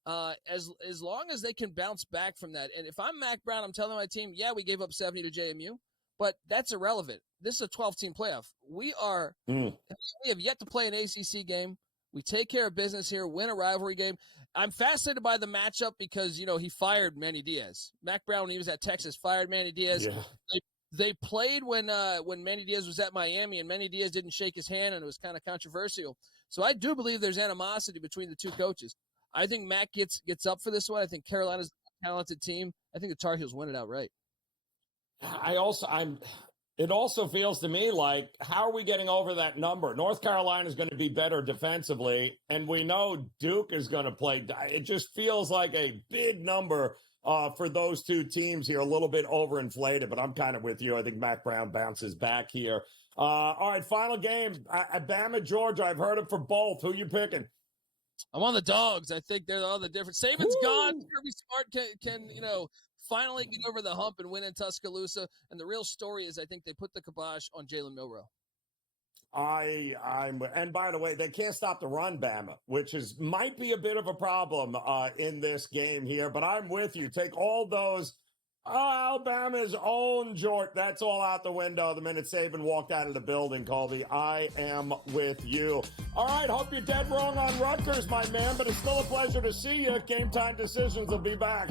as long as they can bounce back from that. And if I'm Mac Brown, I'm telling my team, yeah, we gave up 70 to JMU, but that's irrelevant. This is a 12-team playoff. We have yet to play an ACC game. We take care of business here, win a rivalry game. I'm fascinated by the matchup because, he fired Manny Diaz. Mac Brown, when he was at Texas, fired Manny Diaz. Yeah. They played when Manny Diaz was at Miami, and Manny Diaz didn't shake his hand, and it was kind of controversial. So I do believe there's animosity between the two coaches. I think Mac gets up for this one. I think Carolina's a talented team. I think the Tar Heels win it outright. It also feels to me like, how are we getting over that number? North Carolina is going to be better defensively, and we know Duke is going to play. It just feels like a big number for those two teams here, a little bit overinflated, but I'm kind of with you. I think Mac Brown bounces back here. All right, final game, Bama, Georgia. I've heard it for both. Who you picking? I'm on the Dogs. I think they're all the different. Saban's gone. Kirby Smart can finally get over the hump and win in Tuscaloosa. And the real story is I think they put the kibosh on Jalen Milroe. And by the way, they can't stop the run, Bama, which might be a bit of a problem in this game here. But I'm with you. Take all those Alabama's own Georgia. That's all out the window the minute Saban walked out of the building, Colby. I am with you. All right, hope you're dead wrong on Rutgers, my man, but it's still a pleasure to see you. Game Time Decisions will be back.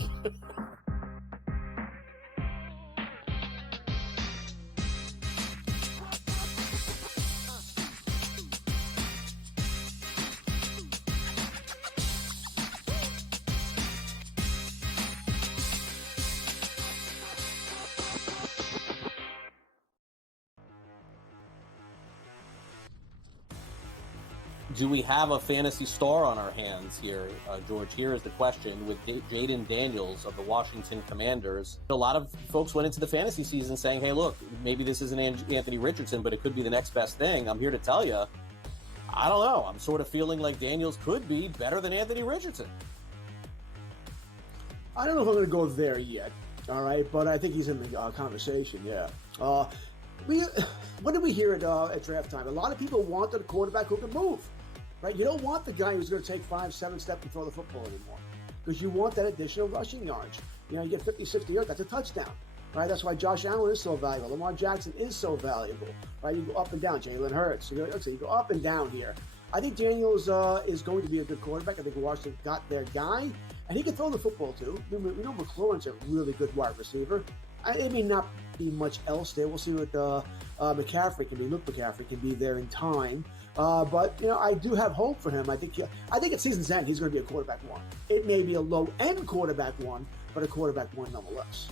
Do we have a fantasy star on our hands here, George? Here is the question with Jaden Daniels of the Washington Commanders. A lot of folks went into the fantasy season saying, hey, look, maybe this isn't Anthony Richardson, but it could be the next best thing. I'm here to tell you, I don't know. I'm sort of feeling like Daniels could be better than Anthony Richardson. I don't know if I'm going to go there yet, all right, but I think he's in the conversation, yeah. What did we hear at draft time? A lot of people wanted a quarterback who could move. Right? You don't want the guy who's going to take 5-7 steps and throw the football anymore because you want that additional rushing yards. You get 50, 60 yards, that's a touchdown. Right? That's why Josh Allen is so valuable. Lamar Jackson is so valuable. Right? You go up and down. Jalen Hurts. You go up and down here. I think Daniels is going to be a good quarterback. I think Washington got their guy, and he can throw the football too. We know McLaurin's a really good wide receiver. It may not be much else there. We'll see what McCaffrey can be. Luke McCaffrey can be there in time. But I do have hope for him. I think at season's end, he's going to be a quarterback one. It may be a low-end quarterback one, but a quarterback one nonetheless.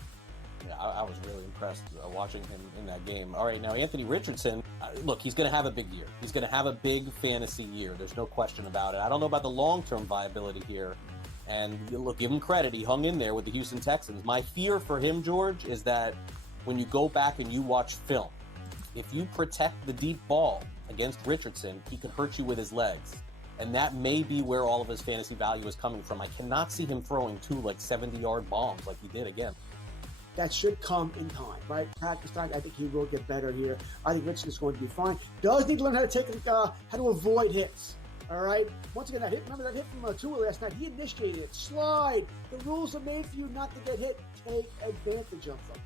Yeah, I was really impressed watching him in that game. All right, now Anthony Richardson, look, he's going to have a big year. He's going to have a big fantasy year. There's no question about it. I don't know about the long-term viability here. And look, give him credit. He hung in there with the Houston Texans. My fear for him, George, is that when you go back and you watch film, if you protect the deep ball against Richardson, he could hurt you with his legs. And that may be where all of his fantasy value is coming from. I cannot see him throwing 2 70-yard bombs like he did again. That should come in time, right? Practice time. I think he will get better here. I think Richardson's going to be fine. Does need to learn how to avoid hits. All right. Once again, remember that hit from Tua last night? He initiated it. Slide. The rules are made for you not to get hit. Take advantage of them.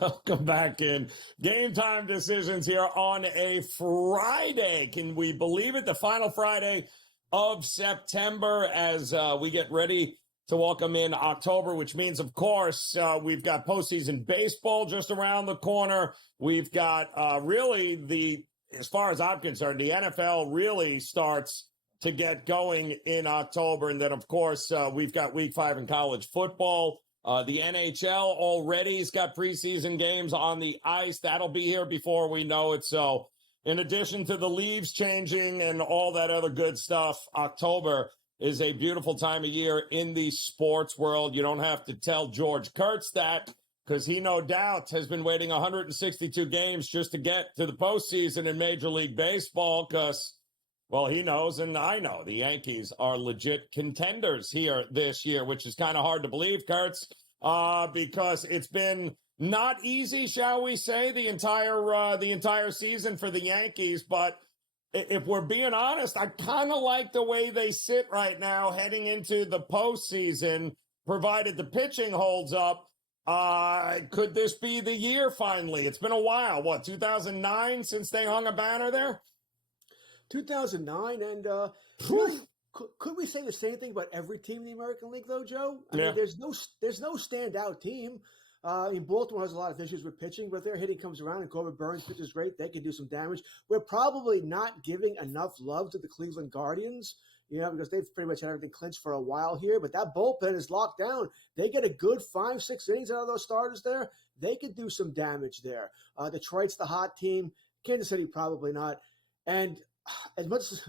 Welcome back in. Game Time Decisions here on a Friday. Can we believe it? The final Friday of September as we get ready to welcome in October, which means, of course, we've got postseason baseball just around the corner. We've got as far as I'm concerned, the NFL really starts to get going in October. And then, of course, we've got week 5 in college football The NHL already has got preseason games on the ice. That'll be here before we know it. So in addition to the leaves changing and all that other good stuff, October is a beautiful time of year in the sports world. You don't have to tell George Kurtz that, because he no doubt has been waiting 162 games just to get to the postseason in Major League Baseball, because, well, he knows and I know the Yankees are legit contenders here this year, which is kind of hard to believe, Kurtz, because it's been not easy, shall we say, the entire season for the Yankees. But if we're being honest, I kind of like the way they sit right now heading into the postseason, provided the pitching holds up. Could this be the year finally? It's been a while. What, 2009 since they hung a banner there? 2009, and really, could we say the same thing about every team in the American League, though, Joe? I mean, there's no standout team. Baltimore has a lot of issues with pitching, but if their hitting comes around and Corbin Burns pitches great, they can do some damage. We're probably not giving enough love to the Cleveland Guardians, because they've pretty much had everything clinched for a while here. But that bullpen is locked down. They get a good 5-6 innings out of those starters there. They could do some damage there. Detroit's the hot team. Kansas City probably not. And as much as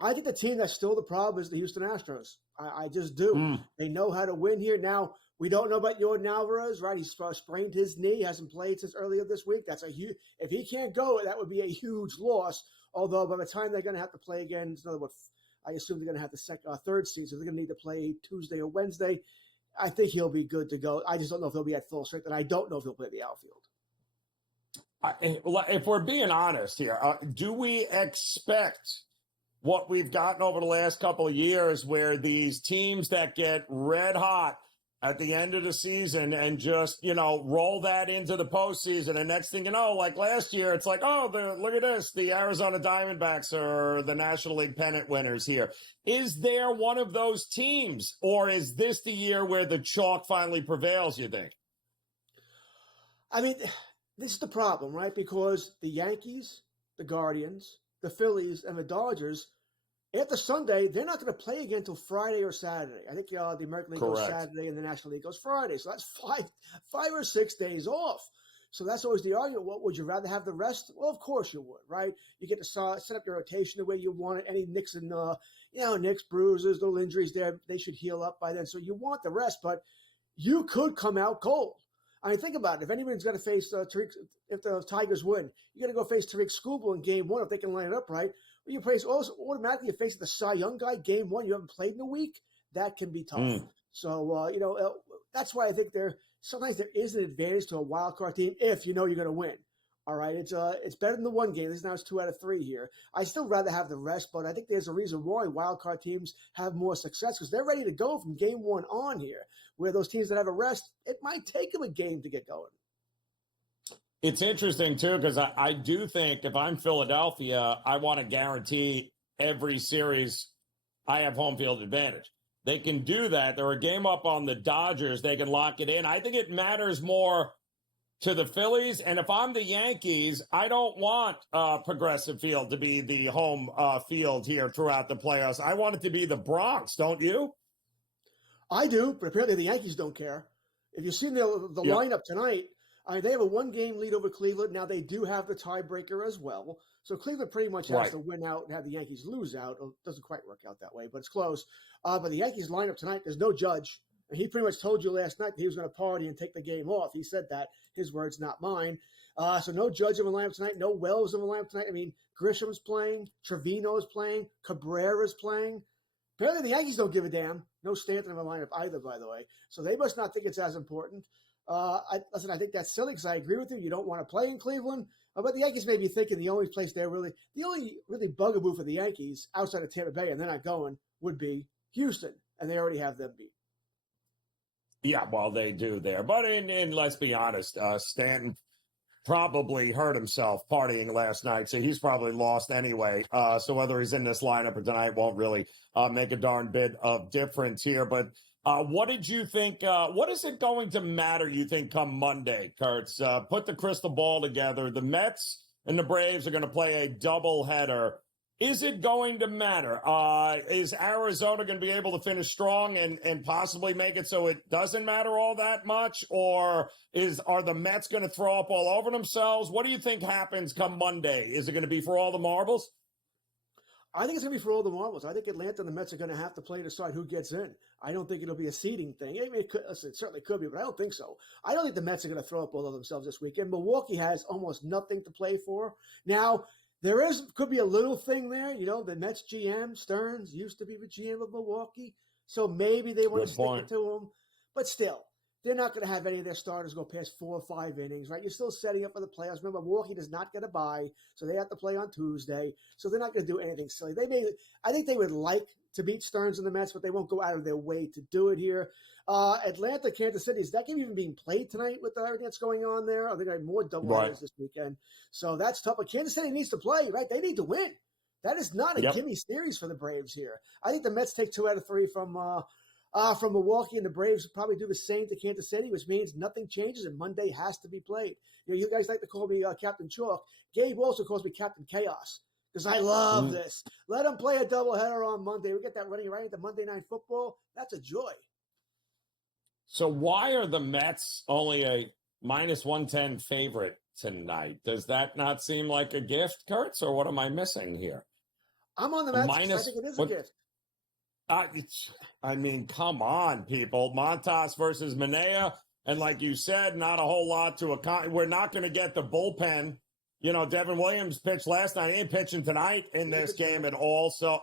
I think the team that's still the problem is the Houston Astros. I just do. They know how to win here. Now, we don't know about Yordan Alvarez, right? He's sprained his knee, hasn't played since earlier this week. That's a huge. If he can't go, that would be a huge loss. Although by the time they're going to have to play again, it's another I assume they're going to have the third seed, so they're going to need to play Tuesday or Wednesday. I think he'll be good to go. I just don't know if he'll be at full strength, and I don't know if he'll play the outfield. If we're being honest here, do we expect what we've gotten over the last couple of years, where these teams that get red hot at the end of the season and just, roll that into the postseason, and next thing you know, like last year, it's like, oh, look at this, the Arizona Diamondbacks are the National League pennant winners here. Is there one of those teams, or is this the year where the chalk finally prevails, you think? I mean, this is the problem, right? Because the Yankees, the Guardians, the Phillies, and the Dodgers, after Sunday, they're not going to play again until Friday or Saturday. I think the American League goes Saturday and the National League goes Friday. So that's five or 6 days off. So that's always the argument. What would you rather have the rest? Well, of course you would, right? You get to set up your rotation the way you want it. Any nicks and nicks, bruises, little injuries there, they should heal up by then. So you want the rest, but you could come out cold. I mean, think about it. If anyone's got to face Tariq, if the Tigers win, you got to go face Tariq Skubal in Game 1 if they can line it up right. But you face automatically you face the Cy Young guy Game 1. You haven't played in a week. That can be tough. So that's why I think sometimes there is an advantage to a wild card team if you know you're going to win. All right, it's better than the one game. Now it's 2 out of 3 here. I still rather have the rest, but I think there's a reason why wild card teams have more success, because they're ready to go from Game 1 on here. Where those teams that have a rest, it might take them a game to get going. It's interesting, too, because I do think if I'm Philadelphia, I want to guarantee every series I have home field advantage. They can do that. They're a game up on the Dodgers. They can lock it in. I think it matters more to the Phillies. And if I'm the Yankees, I don't want Progressive Field to be the home field here throughout the playoffs. I want it to be the Bronx, don't you? I do, but apparently the Yankees don't care. If you've seen the lineup tonight, they have a 1-game lead over Cleveland. Now, they do have the tiebreaker as well. So Cleveland pretty much has to win out and have the Yankees lose out. It doesn't quite work out that way, but it's close. But the Yankees lineup tonight, there's no Judge. And he pretty much told you last night that he was going to party and take the game off. He said that. His words, not mine. So no Judge in the lineup tonight. No Wells in the lineup tonight. I mean, Grisham's playing. Trevino's playing. Cabrera's playing. Apparently the Yankees don't give a damn. No Stanton in the lineup either, by the way. So they must not think it's as important. I think that's silly because I agree with you. You don't want to play in Cleveland. But the Yankees may be thinking the only really bugaboo for the Yankees outside of Tampa Bay, and they're not going, would be Houston. And they already have them beat. Yeah, well, they do there. But let's be honest, Stanton probably hurt himself partying last night, so he's probably lost anyway. So whether he's in this lineup or tonight won't really make a darn bit of difference here. But what did you think? What is it going to matter, you think, come Monday, Kurtz? Put the crystal ball together. The Mets and the Braves are going to play a doubleheader Is it going to matter? Is Arizona going to be able to finish strong and possibly make it so it doesn't matter all that much? Or are the Mets going to throw up all over themselves? What do you think happens come Monday? Is it going to be for all the marbles? I think it's going to be for all the marbles. I think Atlanta and the Mets are going to have to play to decide who gets in. I don't think it'll be a seeding thing. I mean, it certainly could be, but I don't think so. I don't think the Mets are going to throw up all over themselves this weekend. Milwaukee has almost nothing to play for. Now, could be a little thing there. You know, the Mets GM, Stearns, used to be the GM of Milwaukee. So maybe they want to stick it to him. But still, they're not going to have any of their starters go past 4 or 5 innings, right? You're still setting up for the playoffs. Remember, Milwaukee does not get a bye, so they have to play on Tuesday. So they're not going to do anything silly. I think they would like to beat Stearns and the Mets, but they won't go out of their way to do it here. Atlanta, Kansas City, is that game even being played tonight with everything that's going on there? I think I have more doubleheaders this weekend. So that's tough. But Kansas City needs to play, right? They need to win. That is not a gimme series for the Braves here. I think the Mets take 2 out of 3 from Milwaukee, and the Braves probably do the same to Kansas City, which means nothing changes and Monday has to be played. You know, you guys like to call me Captain Chalk. Gabe also calls me Captain Chaos because I love this. Let them play a doubleheader on Monday. We get that running right into Monday Night Football. That's a joy. So why are the Mets only a minus 110 favorite tonight? Does that not seem like a gift, Kurtz, or what am I missing here? I'm on the Mets. I think it is a gift. I mean, come on, people. Montas versus Manea. And like you said, not a whole lot to account. We're not going to get the bullpen. You know, Devin Williams pitched last night. He ain't pitching tonight in this game at all. So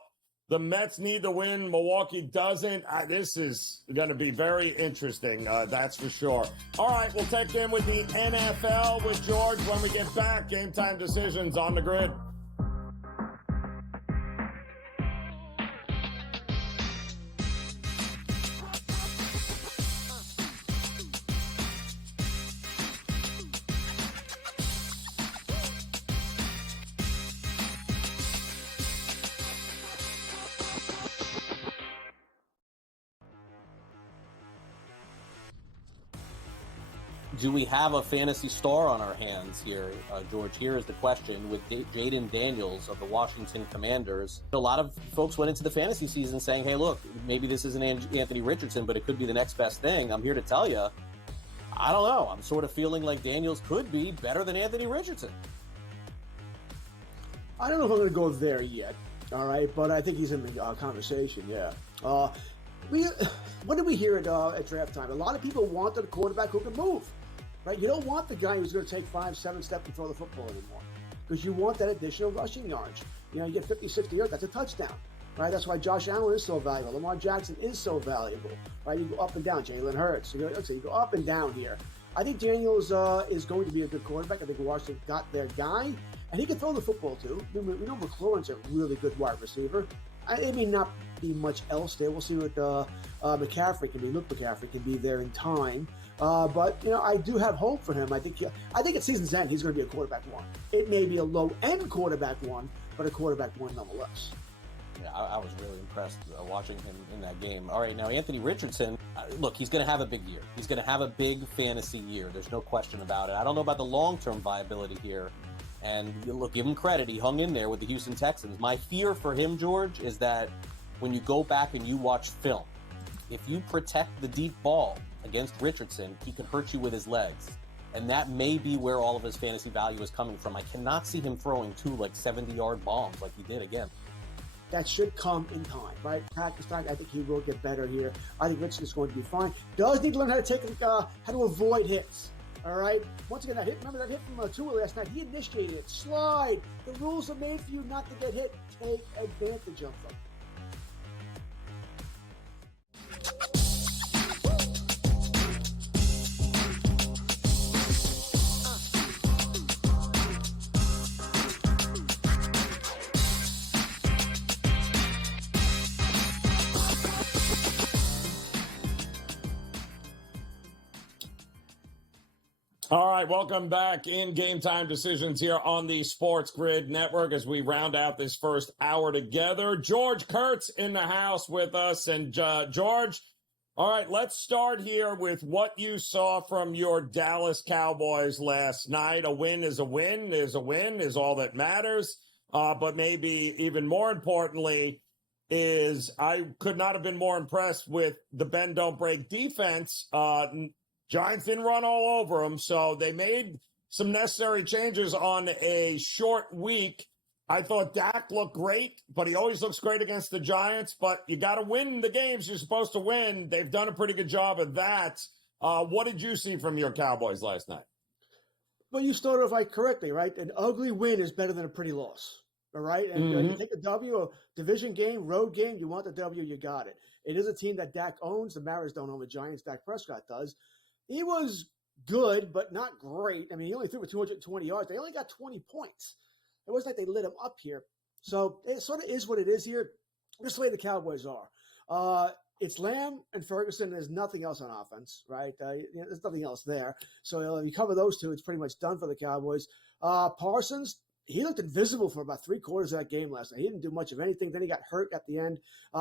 the Mets need to win. Milwaukee doesn't. This is going to be very interesting. That's for sure. All right, we'll check in with the NFL with George when we get back. Game Time Decisions on the Grid. Do we have a fantasy star on our hands here, George? Here is the question with Jaden Daniels of the Washington Commanders. A lot of folks went into the fantasy season saying, hey, look, maybe this isn't Anthony Richardson, but it could be the next best thing. I'm here to tell you, I don't know. I'm sort of feeling like Daniels could be better than Anthony Richardson. I don't know if I'm going to go there yet, all right? But I think he's in the conversation, yeah. What did we hear at draft time? A lot of people wanted a quarterback who can move. Right? You don't want the guy who's going to take 5-7 steps to throw the football anymore because you want that additional rushing yards. You know, you get 50, 60 yards, that's a touchdown. Right? That's why Josh Allen is so valuable. Lamar Jackson is so valuable. Right? You go up and down. Jalen Hurts. You go up and down here. I think Daniels is going to be a good quarterback. I think Washington got their guy, and he can throw the football too. We know McLaurin's a really good wide receiver. It may not be much else there. We'll see what McCaffrey can be. Luke McCaffrey can be there in time. But, you know, I do have hope for him. I think at season's end, he's going to be a quarterback one. It may be a low-end quarterback one, but a quarterback one nonetheless. Yeah, I was really impressed watching him in that game. All right, now Anthony Richardson, look, he's going to have a big year. He's going to have a big fantasy year. There's no question about it. I don't know about the long-term viability here. And look, give him credit. He hung in there with the Houston Texans. My fear for him, George, is that when you go back and you watch film, if you protect the deep ball against Richardson, he can hurt you with his legs. And that may be where all of his fantasy value is coming from. I cannot see him throwing 2 70-yard bombs like he did again. That should come in time, right? Practice time, I think he will get better here. I think Richardson's going to be fine. Does need to learn how to avoid hits. All right. Once again, remember that hit from Tua last night? He initiated it. Slide. The rules are made for you not to get hit. Take advantage of them. All right, welcome back in Game Time Decisions here on the SportsGrid Network as we round out this first hour together. George Kurtz in the house with us. And George, all right, let's start here with what you saw from your Dallas Cowboys last night. A win is a win is all that matters. but maybe even more importantly is I could not have been more impressed with the bend don't break defense. Giants didn't run all over them, so they made some necessary changes on a short week. I thought Dak looked great, but he always looks great against the Giants. But you got to win the games you're supposed to win. They've done a pretty good job of that. What did you see from your Cowboys last night? Well, you started off correctly, right? An ugly win is better than a pretty loss, all right? And you take a W, a division game, road game, you want the W, you got it. It is a team that Dak owns. The Mariners don't own the Giants. Dak Prescott does. He was good, but not great. I mean, he only threw for 220 yards. They only got 20 points. It wasn't like they lit him up here. So it sort of is what it is here. Just the way the Cowboys are. It's Lamb and Ferguson. There's nothing else on offense, right? There's nothing else there. So if you cover those two, it's pretty much done for the Cowboys. Parsons, he looked invisible for about 3/4 of that game last night. He didn't do much of anything. Then he got hurt at the end.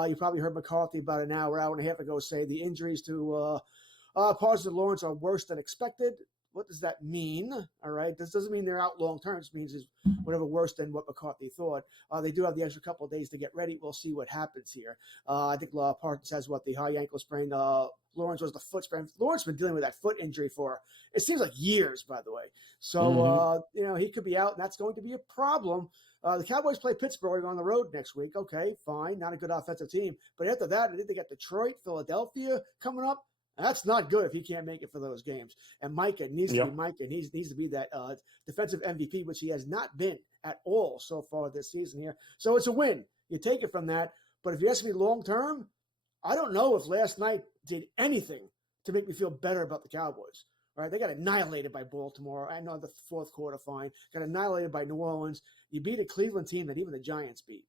You probably heard McCarthy about an hour and a half ago say the injuries to Parsons and Lawrence are worse than expected. What does that mean? All right. This doesn't mean they're out long term. It means it's whatever worse than what McCarthy thought. They do have the extra couple of days to get ready. We'll see what happens here. I think Parsons has the high ankle sprain. Lawrence was the foot sprain. Lawrence has been dealing with that foot injury for, it seems like years, by the way. So, he could be out, and that's going to be a problem. The Cowboys play Pittsburgh on the road next week. Okay, fine. Not a good offensive team. But after that, I think they got Detroit, Philadelphia coming up. That's not good if he can't make it for those games. And Micah needs to be Micah. He needs to be that defensive MVP, which he has not been at all so far this season here. So it's a win. You take it from that. But if you ask me long term, I don't know if last night did anything to make me feel better about the Cowboys. All right, they got annihilated by Baltimore. I know the fourth quarter, fine. Got annihilated by New Orleans. You beat a Cleveland team that even the Giants beat.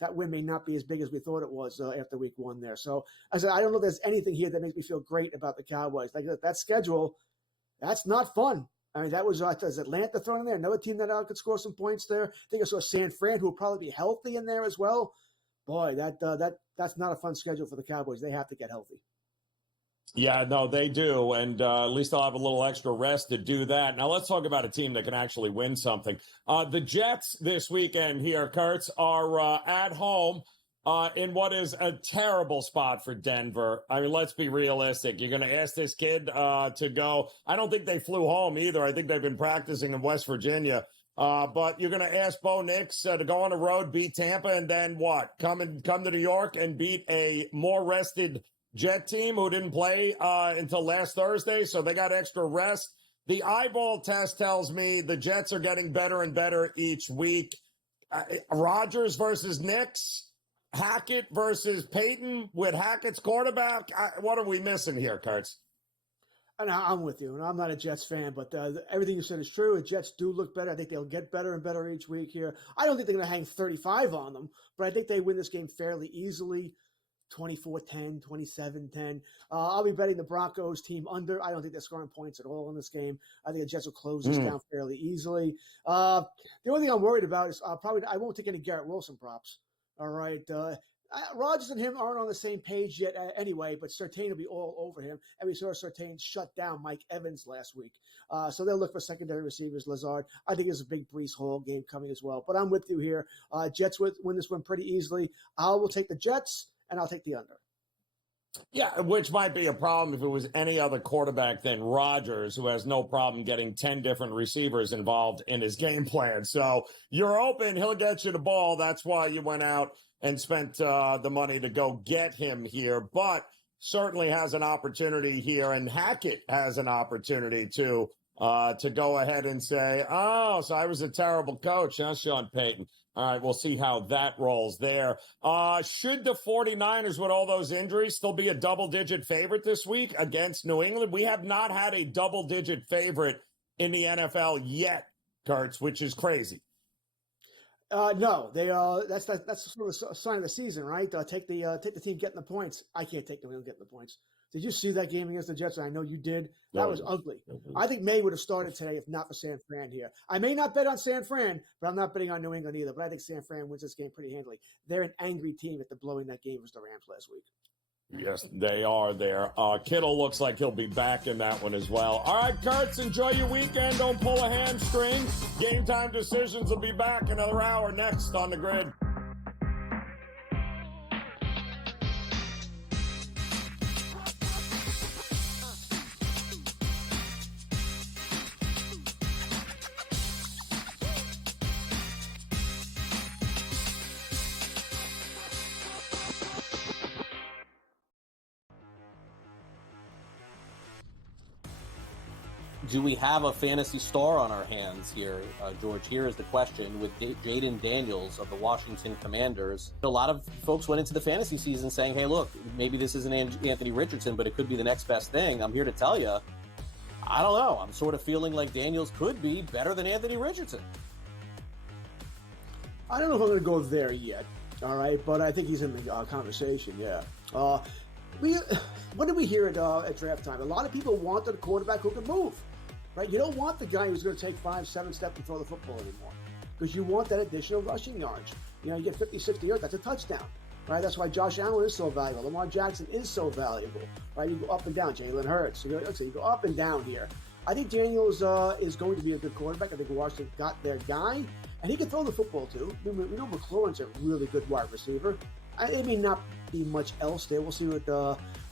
That win may not be as big as we thought it was after week one there. So I said, I don't know if there's anything here that makes me feel great about the Cowboys. Like that schedule, that's not fun. I mean, that was Atlanta thrown in there, another team that could score some points there. I think I saw San Fran, who will probably be healthy in there as well. Boy, that's not a fun schedule for the Cowboys. They have to get healthy. Yeah, no, they do. And at least they'll have a little extra rest to do that. Now, let's talk about a team that can actually win something. The Jets this weekend here, Kurtz, are at home in what is a terrible spot for Denver. I mean, let's be realistic. You're going to ask this kid to go. I don't think they flew home either. I think they've been practicing in West Virginia. But you're going to ask Bo Nix to go on the road, beat Tampa, and then what? Come to New York and beat a more rested Jet team who didn't play until last Thursday, so they got extra rest. The eyeball test tells me the Jets are getting better and better each week. Rodgers versus Nix, Hackett versus Peyton with Hackett's quarterback. What are we missing here, Kurtz? And I'm with you, and I'm not a Jets fan, but everything you said is true. The Jets do look better. I think they'll get better and better each week here. I don't think they're going to hang 35 on them, but I think they win this game fairly easily. 24-10, 27-10. I'll be betting the Broncos team under. I don't think they're scoring points at all in this game. I think the Jets will close this down fairly easily. The only thing I'm worried about is I won't take any Garrett Wilson props. All right. Rodgers and him aren't on the same page yet anyway, but Surtain will be all over him. And we saw Surtain shut down Mike Evans last week. So they'll look for secondary receivers, Lazard. I think there's a big Breece Hall game coming as well. But I'm with you here. Jets win this one pretty easily. I will take the Jets. And I'll take the under. Yeah, which might be a problem if it was any other quarterback than Rodgers, who has no problem getting 10 different receivers involved in his game plan. So you're open. He'll get you the ball. That's why you went out and spent the money to go get him here. But certainly has an opportunity here. And Hackett has an opportunity to go ahead and say, oh, so I was a terrible coach, huh, Sean Payton? All right, we'll see how that rolls there. Should the 49ers, with all those injuries, still be a double-digit favorite this week against New England? We have not had a double-digit favorite in the NFL yet, Kurtz, which is crazy. No, they that's sort of a sign of the season, right? Take the team getting the points. I can't take New England getting the points. Did you see that game against the Jets? I know you did. That was ugly. I think May would have started today if not for San Fran here. I may not bet on San Fran, but I'm not betting on New England either. But I think San Fran wins this game pretty handily. They're an angry team after blowing that game versus the Rams last week. Yes, they are there. Kittle looks like he'll be back in that one as well. All right, Kurtz, enjoy your weekend. Don't pull a hamstring. Game Time Decisions will be back another hour next on the Grid. Do we have a fantasy star on our hands here, George? Here is the question with Jaden Daniels of the Washington Commanders. A lot of folks went into the fantasy season saying, hey, look, maybe this isn't Anthony Richardson, but it could be the next best thing. I'm here to tell you, I don't know. I'm sort of feeling like Daniels could be better than Anthony Richardson. I don't know if I'm going to go there yet, all right, but I think he's in the conversation, yeah. What did we hear at draft time? A lot of people wanted a quarterback who could move. Right? You don't want the guy who's going to take 5-7 steps to throw the football anymore because you want that additional rushing yards. You get 50, 60 yards, that's a touchdown. Right? That's why Josh Allen is so valuable. Lamar Jackson is so valuable. Right? You go up and down. Jalen Hurts. You go up and down here. I think Daniels is going to be a good quarterback. I think Washington got their guy, and he can throw the football too. We know McLaurin's a really good wide receiver. It may not be much else there. We'll see what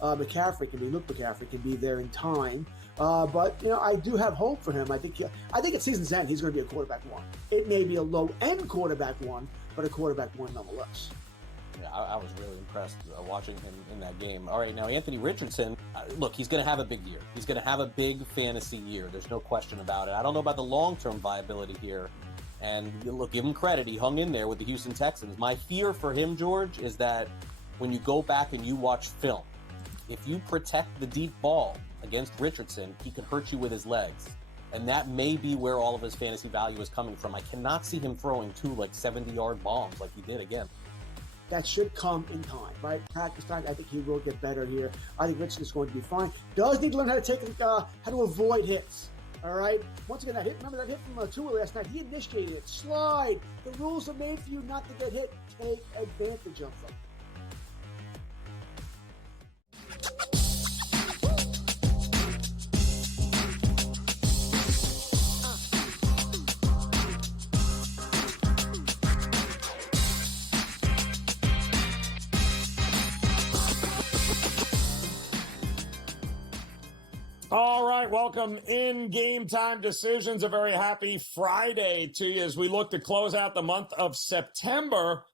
McCaffrey can be. Luke McCaffrey can be there in time. But I do have hope for him. I think at season's end he's going to be a quarterback one. It may be a low-end quarterback one, but a quarterback one nonetheless. Yeah, I was really impressed watching him in that game. All right, now Anthony Richardson, look, he's going to have a big year. He's going to have a big fantasy year. There's no question about it. I don't know about the long-term viability here. And look, give him credit. He hung in there with the Houston Texans. My fear for him, George, is that when you go back and you watch film, if you protect the deep ball against Richardson, he can hurt you with his legs. And that may be where all of his fantasy value is coming from. I cannot see him throwing 2 70-yard bombs like he did again. That should come in time, right? Practice time, I think he will get better here. I think Richardson's going to be fine. Does need to learn how to avoid hits. All right. Once again, that hit. Remember that hit from Tua last night? He initiated it. Slide. The rules are made for you not to get hit. Take advantage of them. All right, welcome in Game Time Decisions. A very happy Friday to you as we look to close out the month of September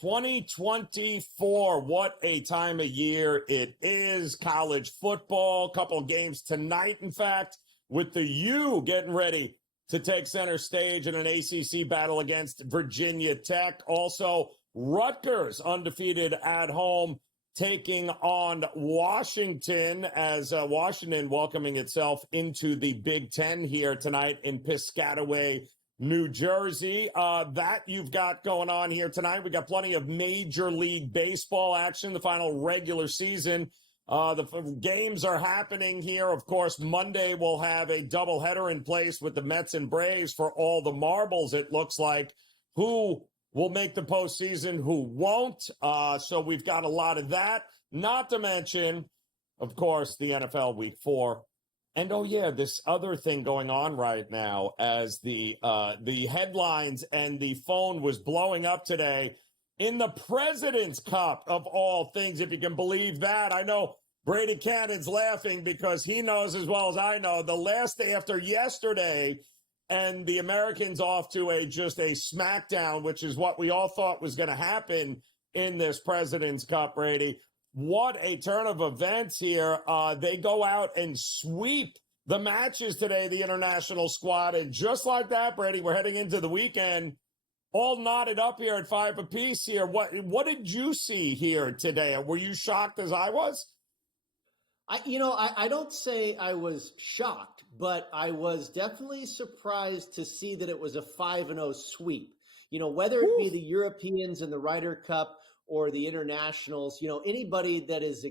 2024. What a time of year it is. College football, couple games tonight, in fact, with the U getting ready to take center stage in an ACC battle against Virginia Tech. Also, Rutgers undefeated at home, taking on Washington as Washington welcoming itself into the Big Ten here tonight in Piscataway, New Jersey. That you've got going on here tonight. We got plenty of Major League Baseball action, the final regular season. The games are happening here. Of course, Monday we'll have a doubleheader in place with the Mets and Braves for all the marbles, it looks like. Who will make the postseason, who won't. So we've got a lot of that. Not to mention, of course, the NFL Week 4. And, oh, yeah, this other thing going on right now as the headlines and the phone was blowing up today in the President's Cup, of all things, if you can believe that. I know Brady Cannon's laughing because he knows as well as I know the last day after yesterday – and the Americans off to just a smackdown, which is what we all thought was going to happen in this President's Cup, Brady. What a turn of events here. They go out and sweep the matches today, the international squad. And just like that, Brady, we're heading into the weekend, all knotted up here at 5 apiece here. What did you see here today? Were you shocked as I was? I don't say I was shocked, but I was definitely surprised to see that it was a 5-0 sweep. Whether it be the Europeans in the Ryder Cup or the internationals, anybody that is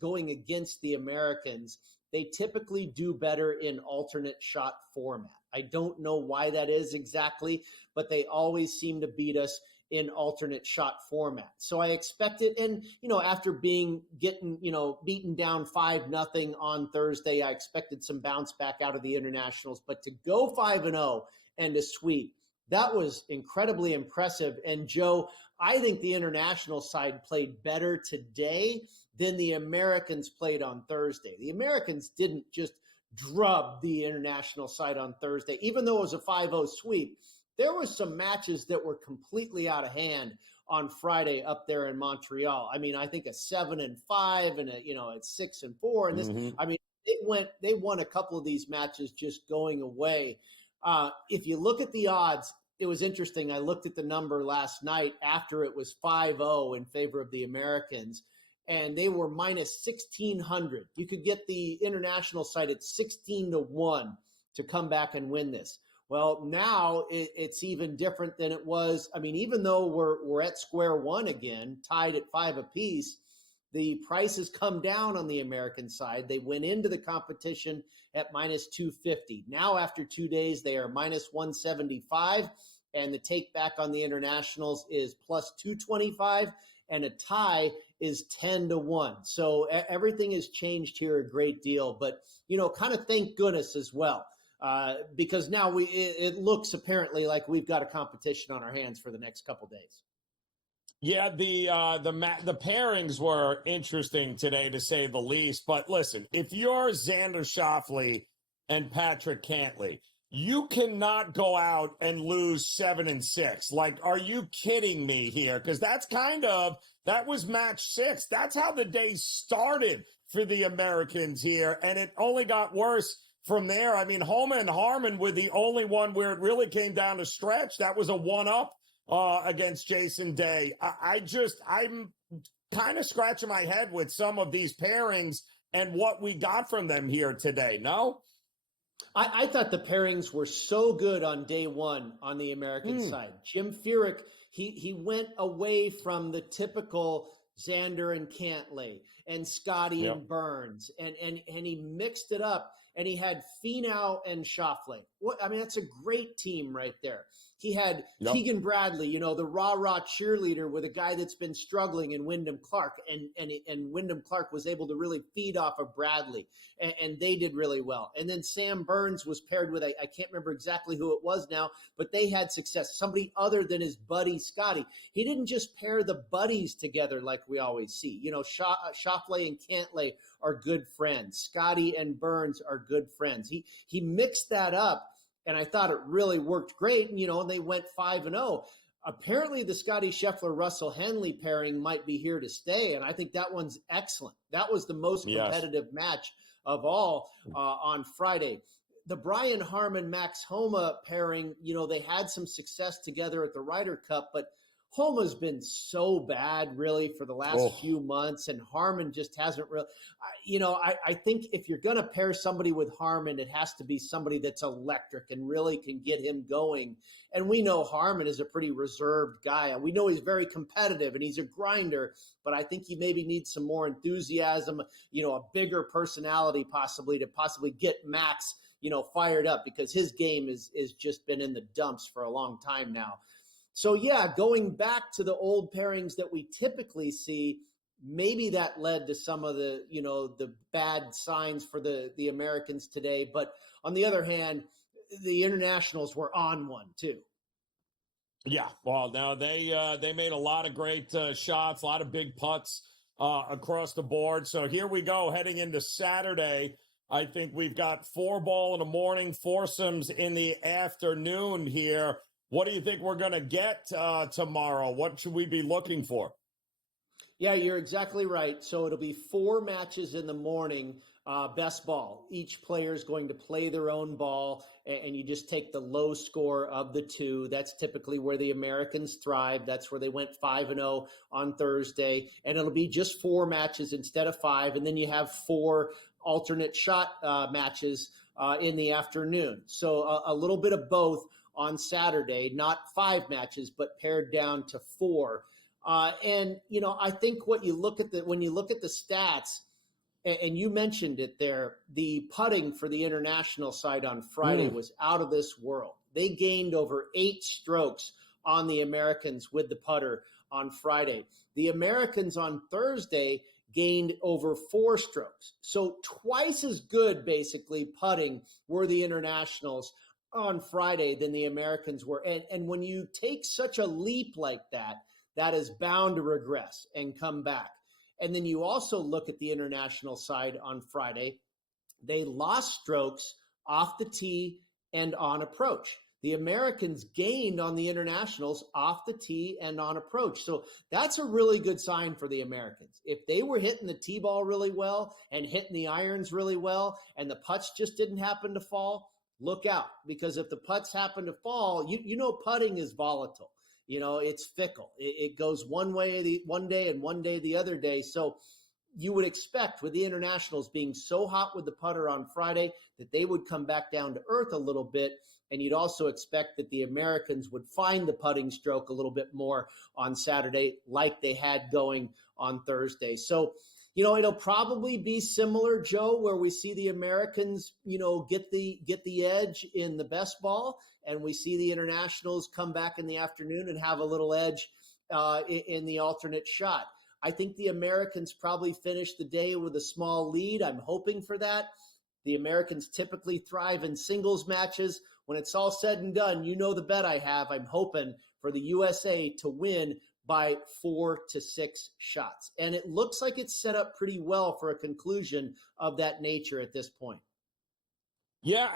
going against the Americans, they typically do better in alternate shot format. I don't know why that is exactly, but they always seem to beat us in alternate shot format. So I expect it. And, after getting beaten down 5-0 on Thursday, I expected some bounce back out of the internationals, but to go 5-0 and to sweep, that was incredibly impressive. And Joe, I think the international side played better today than the Americans played on Thursday. The Americans didn't just drub the international side on Thursday, even though it was a 5-0 sweep. There were some matches that were completely out of hand on Friday up there in Montreal. I mean, I think a 7-5 and a 6-4, and this. I mean, they won a couple of these matches just going away. If you look at the odds, it was interesting. I looked at the number last night after it was 5-0 in favor of the Americans, and they were minus 1,600. You could get the international side at 16-1 to come back and win this. Well, now it's even different than it was. I mean, even though we're at square one again, tied at 5 apiece, the price has come down on the American side. They went into the competition at minus 250. Now, after 2 days, they are minus 175, and the take back on the internationals is plus 225, and a tie is 10-1. So everything has changed here a great deal, but, kind of thank goodness as well. Because now it looks apparently like we've got a competition on our hands for the next couple days. Yeah, the pairings were interesting today, to say the least. But listen, if you're Xander Schauffele and Patrick Cantlay, you cannot go out and lose 7-6. Like, are you kidding me here? Because that was match 6. That's how the day started for the Americans here, and it only got worse from there. I mean, Homa and Harmon were the only one where it really came down to stretch. That was a 1-up against Jason Day. I'm kind of scratching my head with some of these pairings and what we got from them here today. No? I thought the pairings were so good on day one on the American side. Jim Furyk, he went away from the typical Xander and Cantlay and Scotty and Burns, and he mixed it up. And he had Finau and Schauffele. That's a great team right there. He had Keegan Bradley, the rah-rah cheerleader with a guy that's been struggling in Wyndham Clark. And Wyndham Clark was able to really feed off of Bradley. And they did really well. And then Sam Burns was paired with, I can't remember exactly who it was now, but they had success. Somebody other than his buddy, Scotty. He didn't just pair the buddies together like we always see. Schauffele and Cantlay are good friends. Scotty and Burns are good friends. He mixed that up, and I thought it really worked great. And they went 5-0. Apparently, the Scotty Scheffler-Russell Henley pairing might be here to stay, and I think that one's excellent. That was the most competitive match of all on Friday. The Brian Harman-Max Homa pairing, they had some success together at the Ryder Cup, but Homa's been so bad, really, for the last few months, and Harman just hasn't really. I think if you're going to pair somebody with Harman, it has to be somebody that's electric and really can get him going. And we know Harman is a pretty reserved guy. We know he's very competitive and he's a grinder, but I think he maybe needs some more enthusiasm, a bigger personality possibly to get Max, fired up, because his game is just been in the dumps for a long time now. So, going back to the old pairings that we typically see, maybe that led to some of the, the bad signs for the Americans today. But on the other hand, the internationals were on one too. Yeah, well, now they made a lot of great shots, a lot of big putts across the board. So here we go, heading into Saturday. I think we've got 4-ball in the morning, foursomes in the afternoon here. What do you think we're going to get tomorrow? What should we be looking for? Yeah, you're exactly right. So it'll be 4 matches in the morning, best ball. Each player is going to play their own ball, and you just take the low score of the 2. That's typically where the Americans thrive. That's where they went 5-0 on Thursday. And it'll be just 4 matches instead of 5. And then you have 4 alternate shot matches in the afternoon. So a little bit of both on Saturday, not 5 matches, but pared down to 4. And I think when you look at the stats, and you mentioned it there, the putting for the international side on Friday was out of this world. They gained over 8 strokes on the Americans with the putter on Friday. The Americans on Thursday gained over 4 strokes. So twice as good, basically, putting were the internationals on Friday than the Americans were. And when you take such a leap like that, that is bound to regress and come back. And then you also look at the international side on Friday. They lost strokes off the tee and on approach. The Americans gained on the internationals off the tee and on approach. So that's a really good sign for the Americans. If they were hitting the tee ball really well and hitting the irons really well and the putts just didn't happen to fall, look out. Because if the putts happen to fall, you know putting is volatile. You know, it's fickle. It goes one way one day and one day the other day. So you would expect with the internationals being so hot with the putter on Friday that they would come back down to earth a little bit. And you'd also expect that the Americans would find the putting stroke a little bit more on Saturday like they had going on Thursday. So, you know, it'll probably be similar, Joe, where we see the Americans, you know, get the edge in the best ball, and we see the internationals come back in the afternoon and have a little edge in the alternate shot. I think the Americans probably finish the day with a small lead. I'm hoping for that. The Americans typically thrive in singles matches. When it's all said and done, you know the bet I have. I'm hoping for the USA to win by 4 to 6 shots. And it looks like it's set up pretty well for a conclusion of that nature at this point. Yeah,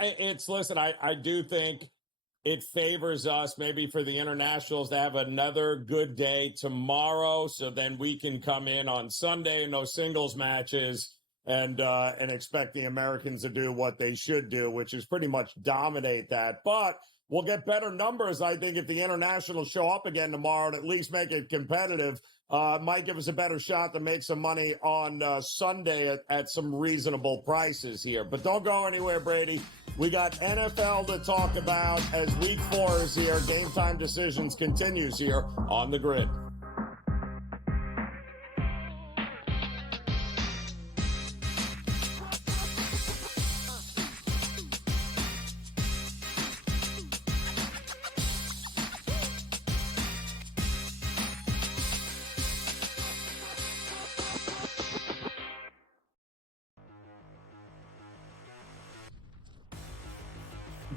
listen, I do think it favors us maybe for the internationals to have another good day tomorrow, so then we can come in on Sunday in those singles matches and expect the Americans to do what they should do, which is pretty much dominate that. But we'll get better numbers, I think, if the internationals show up again tomorrow and at least make it competitive. Might give us a better shot to make some money on Sunday at some reasonable prices here. But don't go anywhere, Brady. We got NFL to talk about as Week 4 is here. Game Time Decisions continues here on the Grid.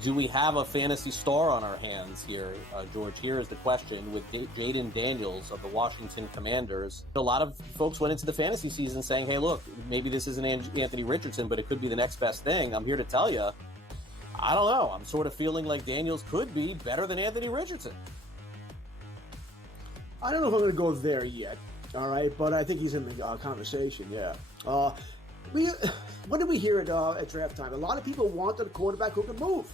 Do we have a fantasy star on our hands here, George? Here is the question with Jaden Daniels of the Washington Commanders. A lot of folks went into the fantasy season saying, hey, look, maybe this isn't Anthony Richardson, but it could be the next best thing. I'm here to tell you, I don't know. I'm sort of feeling like Daniels could be better than Anthony Richardson. I don't know if I'm going to go there yet, all right, but I think he's in the conversation, yeah. What did we hear at draft time? A lot of people wanted a quarterback who could move.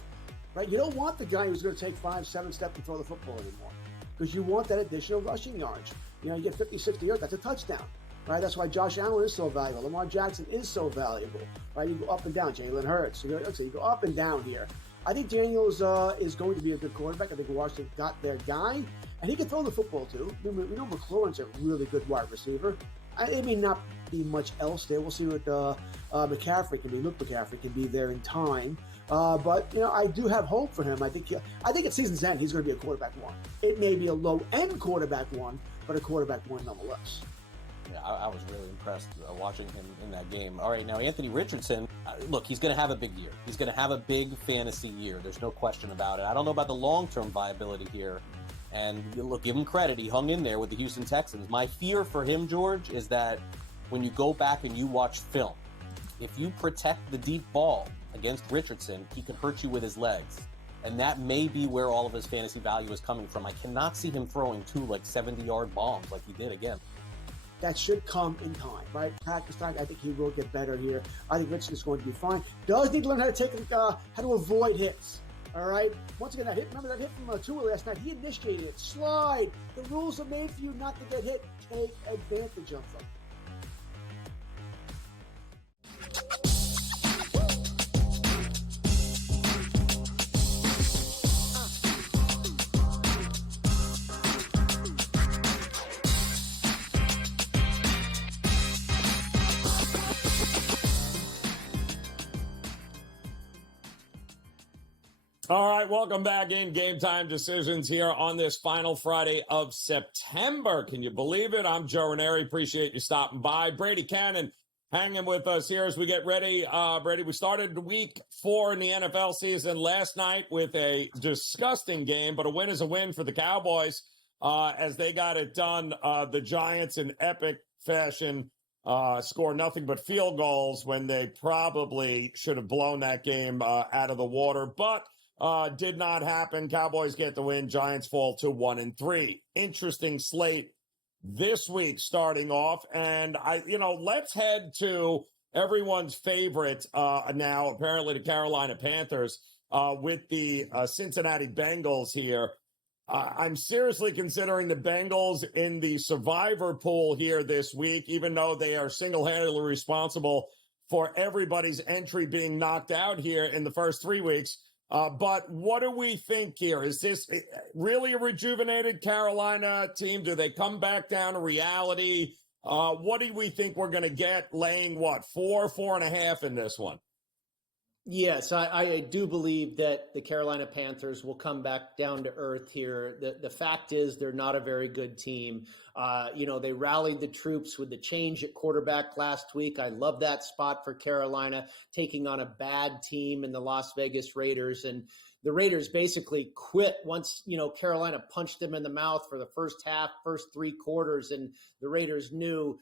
Right? You don't want the guy who's going to take 5-7 steps to throw the football anymore, because you want that additional rushing yards. You know, you get 50, 60 yards, that's a touchdown. Right? That's why Josh Allen is so valuable. Lamar Jackson is so valuable. Right? You go up and down. Jalen Hurts. You go up and down here. I think Daniels is going to be a good quarterback. I think Washington got their guy, and he can throw the football too. We know McLaurin's a really good wide receiver. It may not be much else there. We'll see what McCaffrey can be. Luke McCaffrey can be there in time. But, you know, I do have hope for him. I think at season's end, he's going to be a quarterback one. It may be a low-end quarterback one, but a quarterback one nonetheless. Yeah, I was really impressed watching him in that game. All right, now Anthony Richardson, look, he's going to have a big year. He's going to have a big fantasy year. There's no question about it. I don't know about the long-term viability here. And look, give him credit. He hung in there with the Houston Texans. My fear for him, George, is that when you go back and you watch film, if you protect the deep ball against Richardson, he can hurt you with his legs. And that may be where all of his fantasy value is coming from. I cannot see him throwing 2 70-yard bombs like he did again. That should come in time, right? Practice time. I think he will get better here. I think Richardson is going to be fine. Does need to learn how to avoid hits. All right. Once again, remember that hit from Tua last night? He initiated it. Slide. The rules are made for you not to get hit. Take advantage of them. All right, welcome back in Game Time Decisions here on this final Friday of September. Can you believe it? I'm Joe Raineri. Appreciate you stopping by. Brady Cannon hanging with us here as we get ready. Brady, we started week 4 in the NFL season last night with a disgusting game, but a win is a win for the Cowboys as they got it done. The Giants in epic fashion score nothing but field goals when they probably should have blown that game out of the water, but did not happen. Cowboys get the win. Giants fall to 1-3. Interesting slate this week starting off. And let's head to everyone's favorite now, apparently the Carolina Panthers with the Cincinnati Bengals here. I'm seriously considering the Bengals in the survivor pool here this week, even though they are single-handedly responsible for everybody's entry being knocked out here in the first 3 weeks. But what do we think here? Is this really a rejuvenated Carolina team? Do they come back down to reality? What do we think we're going to get laying, 4.5 in this one? Yes, I do believe that the Carolina Panthers will come back down to earth here. The fact is they're not a very good team. They rallied the troops with the change at quarterback last week. I love that spot for Carolina, taking on a bad team in the Las Vegas Raiders. And the Raiders basically quit once, Carolina punched them in the mouth for the first half, first 3 quarters, and the Raiders knew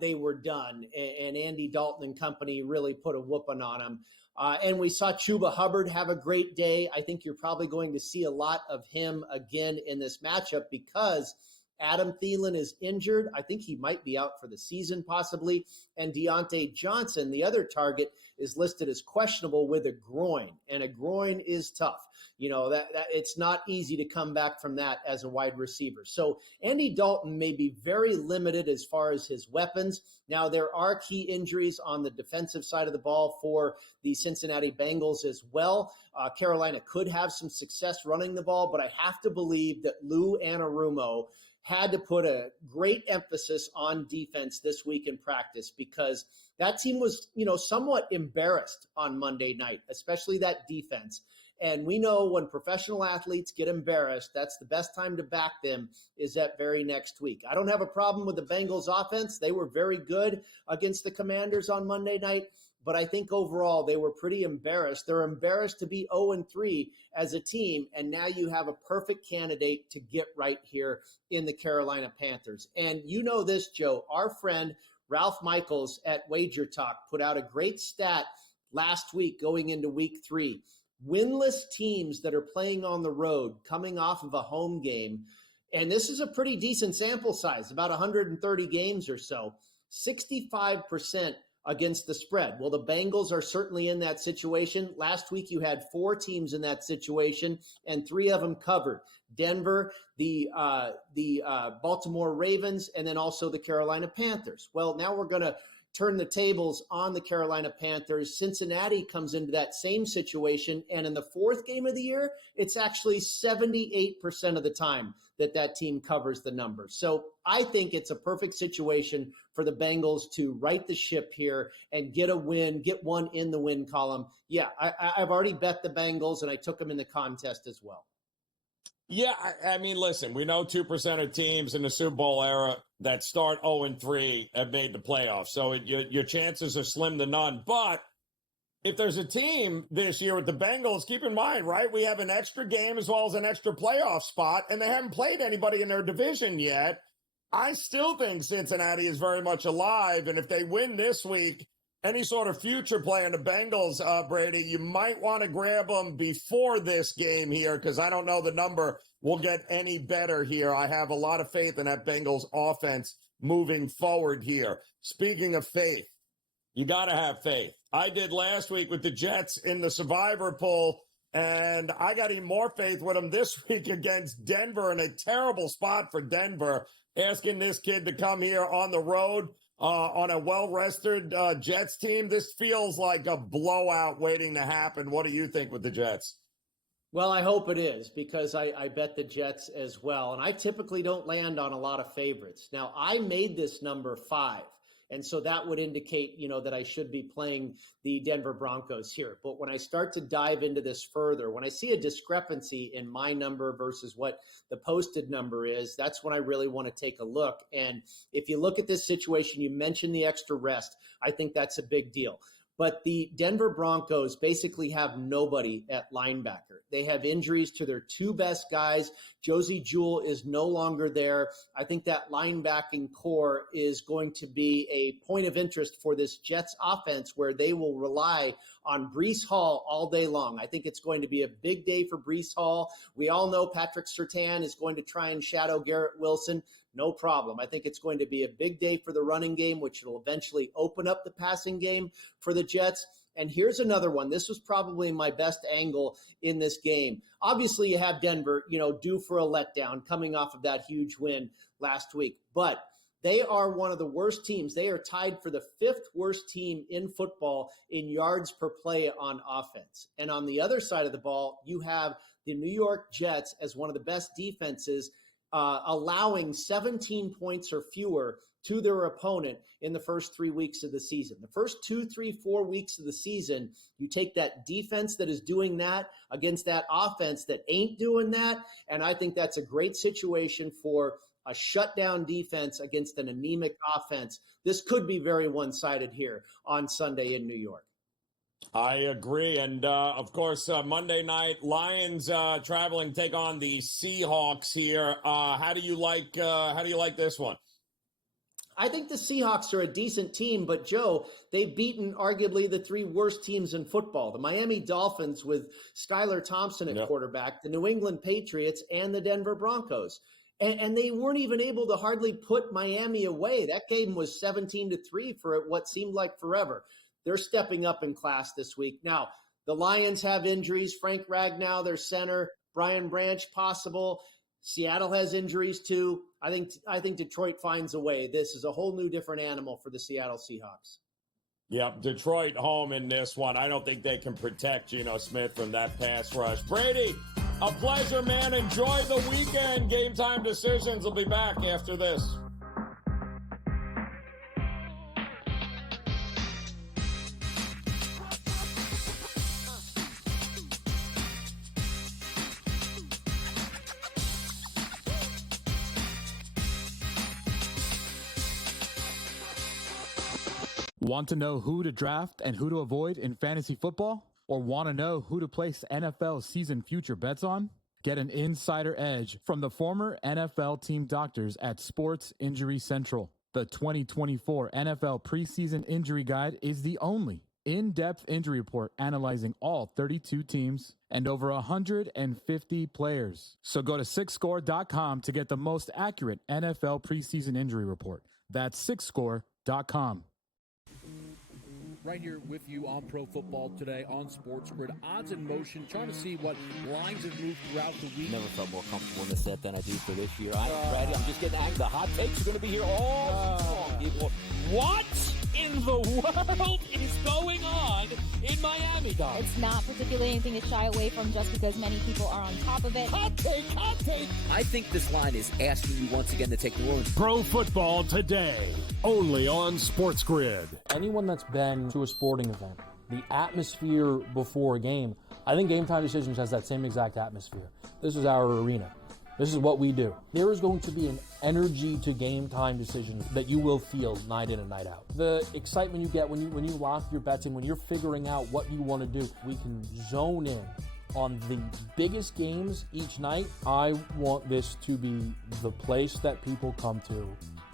they were done. And Andy Dalton and company really put a whooping on them. And we saw Chuba Hubbard have a great day. I think you're probably going to see a lot of him again in this matchup because Adam Thielen is injured. I think he might be out for the season possibly. And Deontay Johnson, the other target, is listed as questionable with a groin. And a groin is tough. That it's not easy to come back from that as a wide receiver. So Andy Dalton may be very limited as far as his weapons. Now, there are key injuries on the defensive side of the ball for the Cincinnati Bengals as well. Carolina could have some success running the ball, but I have to believe that Lou Anarumo had to put a great emphasis on defense this week in practice because that team was, somewhat embarrassed on Monday night, especially that defense. And we know when professional athletes get embarrassed, that's the best time to back them is that very next week. I don't have a problem with the Bengals offense. They were very good against the Commanders on Monday night. But I think overall they were pretty embarrassed. They're embarrassed to be 0-3 as a team, and now you have a perfect candidate to get right here in the Carolina Panthers. And you know this, Joe, our friend Ralph Michaels at Wager Talk put out a great stat last week going into week 3. Winless teams that are playing on the road coming off of a home game, and this is a pretty decent sample size, about 130 games or so, 65% against the spread. Well, the Bengals are certainly in that situation. Last week, you had 4 teams in that situation, and 3 of them covered. Denver, the Baltimore Ravens, and then also the Carolina Panthers. Well, now we're going to turn the tables on the Carolina Panthers. Cincinnati comes into that same situation, and in the 4th game of the year, it's actually 78% of the time that team covers the number. So I think it's a perfect situation for the Bengals to right the ship here and get a win, get one in the win column. Yeah, I've already bet the Bengals, and I took them in the contest as well. Yeah, I mean, listen, we know 2% of teams in the Super Bowl era that start 0-3 have made the playoffs. So your chances are slim to none. But if there's a team this year with the Bengals, keep in mind, right, we have an extra game as well as an extra playoff spot, and they haven't played anybody in their division yet. I still think Cincinnati is very much alive, and if they win this week, any sort of future play on the Bengals, Brady, you might want to grab them before this game here because I don't know the number will get any better here. I have a lot of faith in that Bengals offense moving forward here. Speaking of faith, you got to have faith. I did last week with the Jets in the survivor pool, and I got even more faith with them this week against Denver in a terrible spot for Denver, asking this kid to come here on the road. On a well-rested Jets team, this feels like a blowout waiting to happen. What do you think with the Jets? Well, I hope it is because I bet the Jets as well. And I typically don't land on a lot of favorites. Now, I made this number 5. And so that would indicate, that I should be playing the Denver Broncos here. But when I start to dive into this further, when I see a discrepancy in my number versus what the posted number is, that's when I really want to take a look. And if you look at this situation, you mentioned the extra rest. I think that's a big deal. But the Denver Broncos basically have nobody at linebacker. They have injuries to their two best guys. Josie Jewell is no longer there. I think that linebacking core is going to be a point of interest for this Jets offense, where they will rely on Breece Hall all day long. I think it's going to be a big day for Breece Hall. We all know Patrick Surtain is going to try and shadow Garrett Wilson. No problem. I think it's going to be a big day for the running game, which will eventually open up the passing game for the Jets. And here's another one. This was probably my best angle in this game. Obviously, you have Denver, due for a letdown coming off of that huge win last week. But they are one of the worst teams. They are tied for the 5th worst team in football in yards per play on offense. And on the other side of the ball, you have the New York Jets as one of the best defenses, allowing 17 points or fewer to their opponent in the first 3 weeks of the season. The first 2, 3, 4 weeks of the season, you take that defense that is doing that against that offense that ain't doing that, and I think that's a great situation for a shutdown defense against an anemic offense. This could be very one-sided here on Sunday in New York. I agree. And, of course, Monday night, Lions traveling to take on the Seahawks here. How do you like this one? I think the Seahawks are a decent team, but Joe, they've beaten arguably the 3 worst teams in football. The Miami Dolphins with Skylar Thompson at quarterback, the New England Patriots, and the Denver Broncos. And they weren't even able to hardly put Miami away. That game was 17-3 for what seemed like forever. They're stepping up in class this week. Now, the Lions have injuries. Frank Ragnow, their center, Brian Branch possible. Seattle has injuries too. I think Detroit finds a way. This is a whole new different animal for the Seattle Seahawks. Yeah, Detroit home in this one. I don't think they can protect Geno Smith from that pass rush. Brady, a pleasure, man. Enjoy the weekend. Game Time Decisions will be back after this. Want to know who to draft and who to avoid in fantasy football? Or want to know who to place NFL season future bets on? Get an insider edge from the former NFL team doctors at Sports Injury Central. The 2024 NFL preseason injury guide is the only in-depth injury report analyzing all 32 teams and over 150 players. So go to sixscore.com to get the most accurate NFL preseason injury report. That's sixscore.com. Right here with you on Pro Football Today on SportsGrid. Odds in motion, trying to see what lines have moved throughout the week. Never felt more comfortable in this set than I do for this year. I am ready. I'm just getting angry. The hot takes are going to be here all long, people. What in the world is going on in Miami, guys? It's not particularly anything to shy away from just because many people are on top of it. Hot take, hot take. I think this line is asking you once again to take the Orleans. Pro Football Today, only on SportsGrid. Anyone that's been to a sporting event, the atmosphere before a game, I think Game Time Decisions has that same exact atmosphere. This is our arena. This is what we do. There is going to be an energy to Game Time Decisions that you will feel night in and night out. The excitement you get when you lock your bets in, when you're figuring out what you want to do, we can zone in on the biggest games each night. I want this to be the place that people come to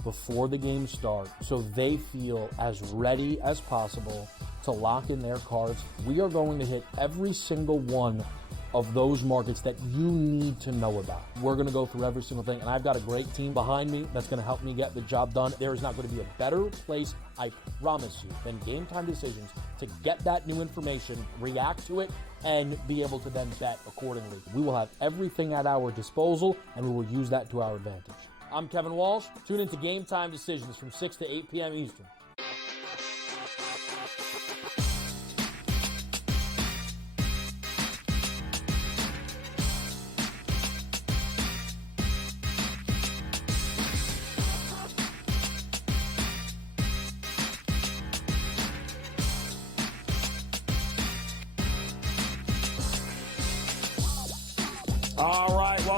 before the games start so they feel as ready as possible to lock in their cards. We are going to hit every single one of those markets that you need to know about. We're going to go through every single thing, and I've got a great team behind me that's going to help me get the job done. There is not going to be a better place, I promise you, than Game Time Decisions to get that new information, react to it, and be able to then bet accordingly. We will have everything at our disposal, and we will use that to our advantage. I'm Kevin Walsh. Tune into Game Time Decisions from 6 to 8 p.m. Eastern.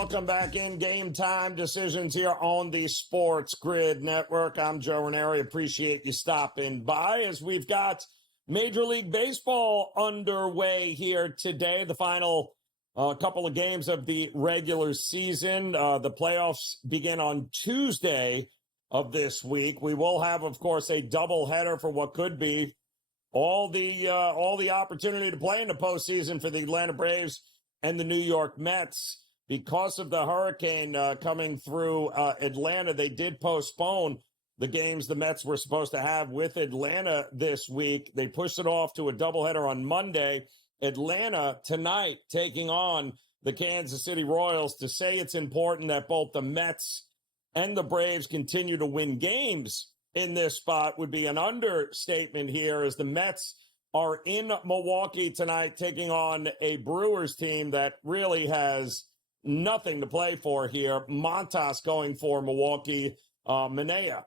welcome back in Game Time Decisions here on the Sports Grid Network. I'm Joe Raineri. Appreciate you stopping by as we've got Major League Baseball underway here today. The final couple of games of the regular season. The playoffs begin on Tuesday of this week. We will have, of course, a doubleheader for what could be all the opportunity to play in the postseason for the Atlanta Braves and the New York Mets. Because of the hurricane coming through Atlanta, they did postpone the games the Mets were supposed to have with Atlanta this week. They pushed it off to a doubleheader on Monday. Atlanta tonight taking on the Kansas City Royals. To say it's important that both the Mets and the Braves continue to win games in this spot would be an understatement here, as the Mets are in Milwaukee tonight taking on a Brewers team that really has nothing to play for here. Montas going for Milwaukee, Manaea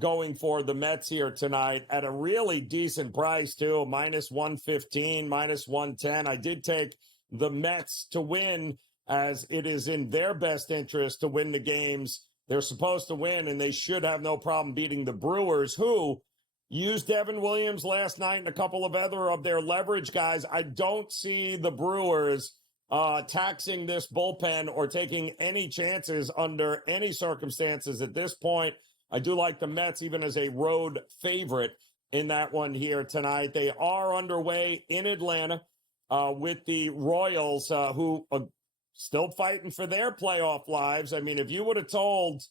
going for the Mets here tonight at a really decent price too, minus 115, minus 110. I did take the Mets to win, as it is in their best interest to win the games they're supposed to win, and they should have no problem beating the Brewers, who used Devin Williams last night and a couple of other of their leverage guys. I don't see the Brewers taxing this bullpen or taking any chances under any circumstances at this point. I do like the Mets even as a road favorite in that one here tonight. They are underway in Atlanta with the Royals, who are still fighting for their playoff lives. I mean, if you would have told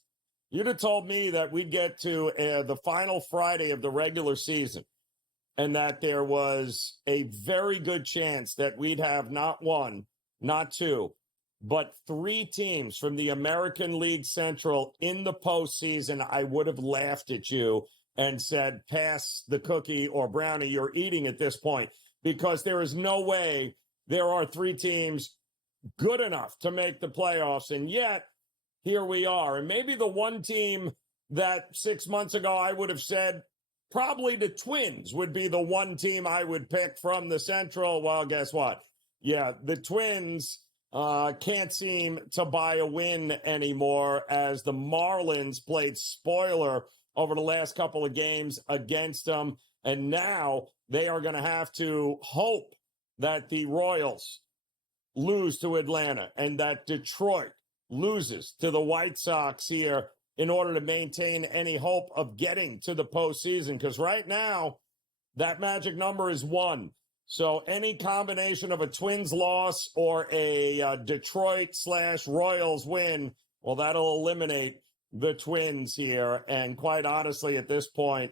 me that we'd get to the final Friday of the regular season and that there was a very good chance that we'd have not one, not two, but three teams from the American League Central in the postseason, I would have laughed at you and said, pass the cookie or brownie you're eating at this point, because there is no way there are three teams good enough to make the playoffs. And yet, here we are. And maybe the one team that 6 months ago I would have said probably the Twins would be the one team I would pick from the Central. Well, guess what? Yeah, the Twins can't seem to buy a win anymore, as the Marlins played spoiler over the last couple of games against them. And now they are going to have to hope that the Royals lose to Atlanta and that Detroit loses to the White Sox here in order to maintain any hope of getting to the postseason. Because right now, that magic number is 1. So any combination of a Twins loss or a Detroit/Royals win, well, that'll eliminate the Twins here. And quite honestly, at this point,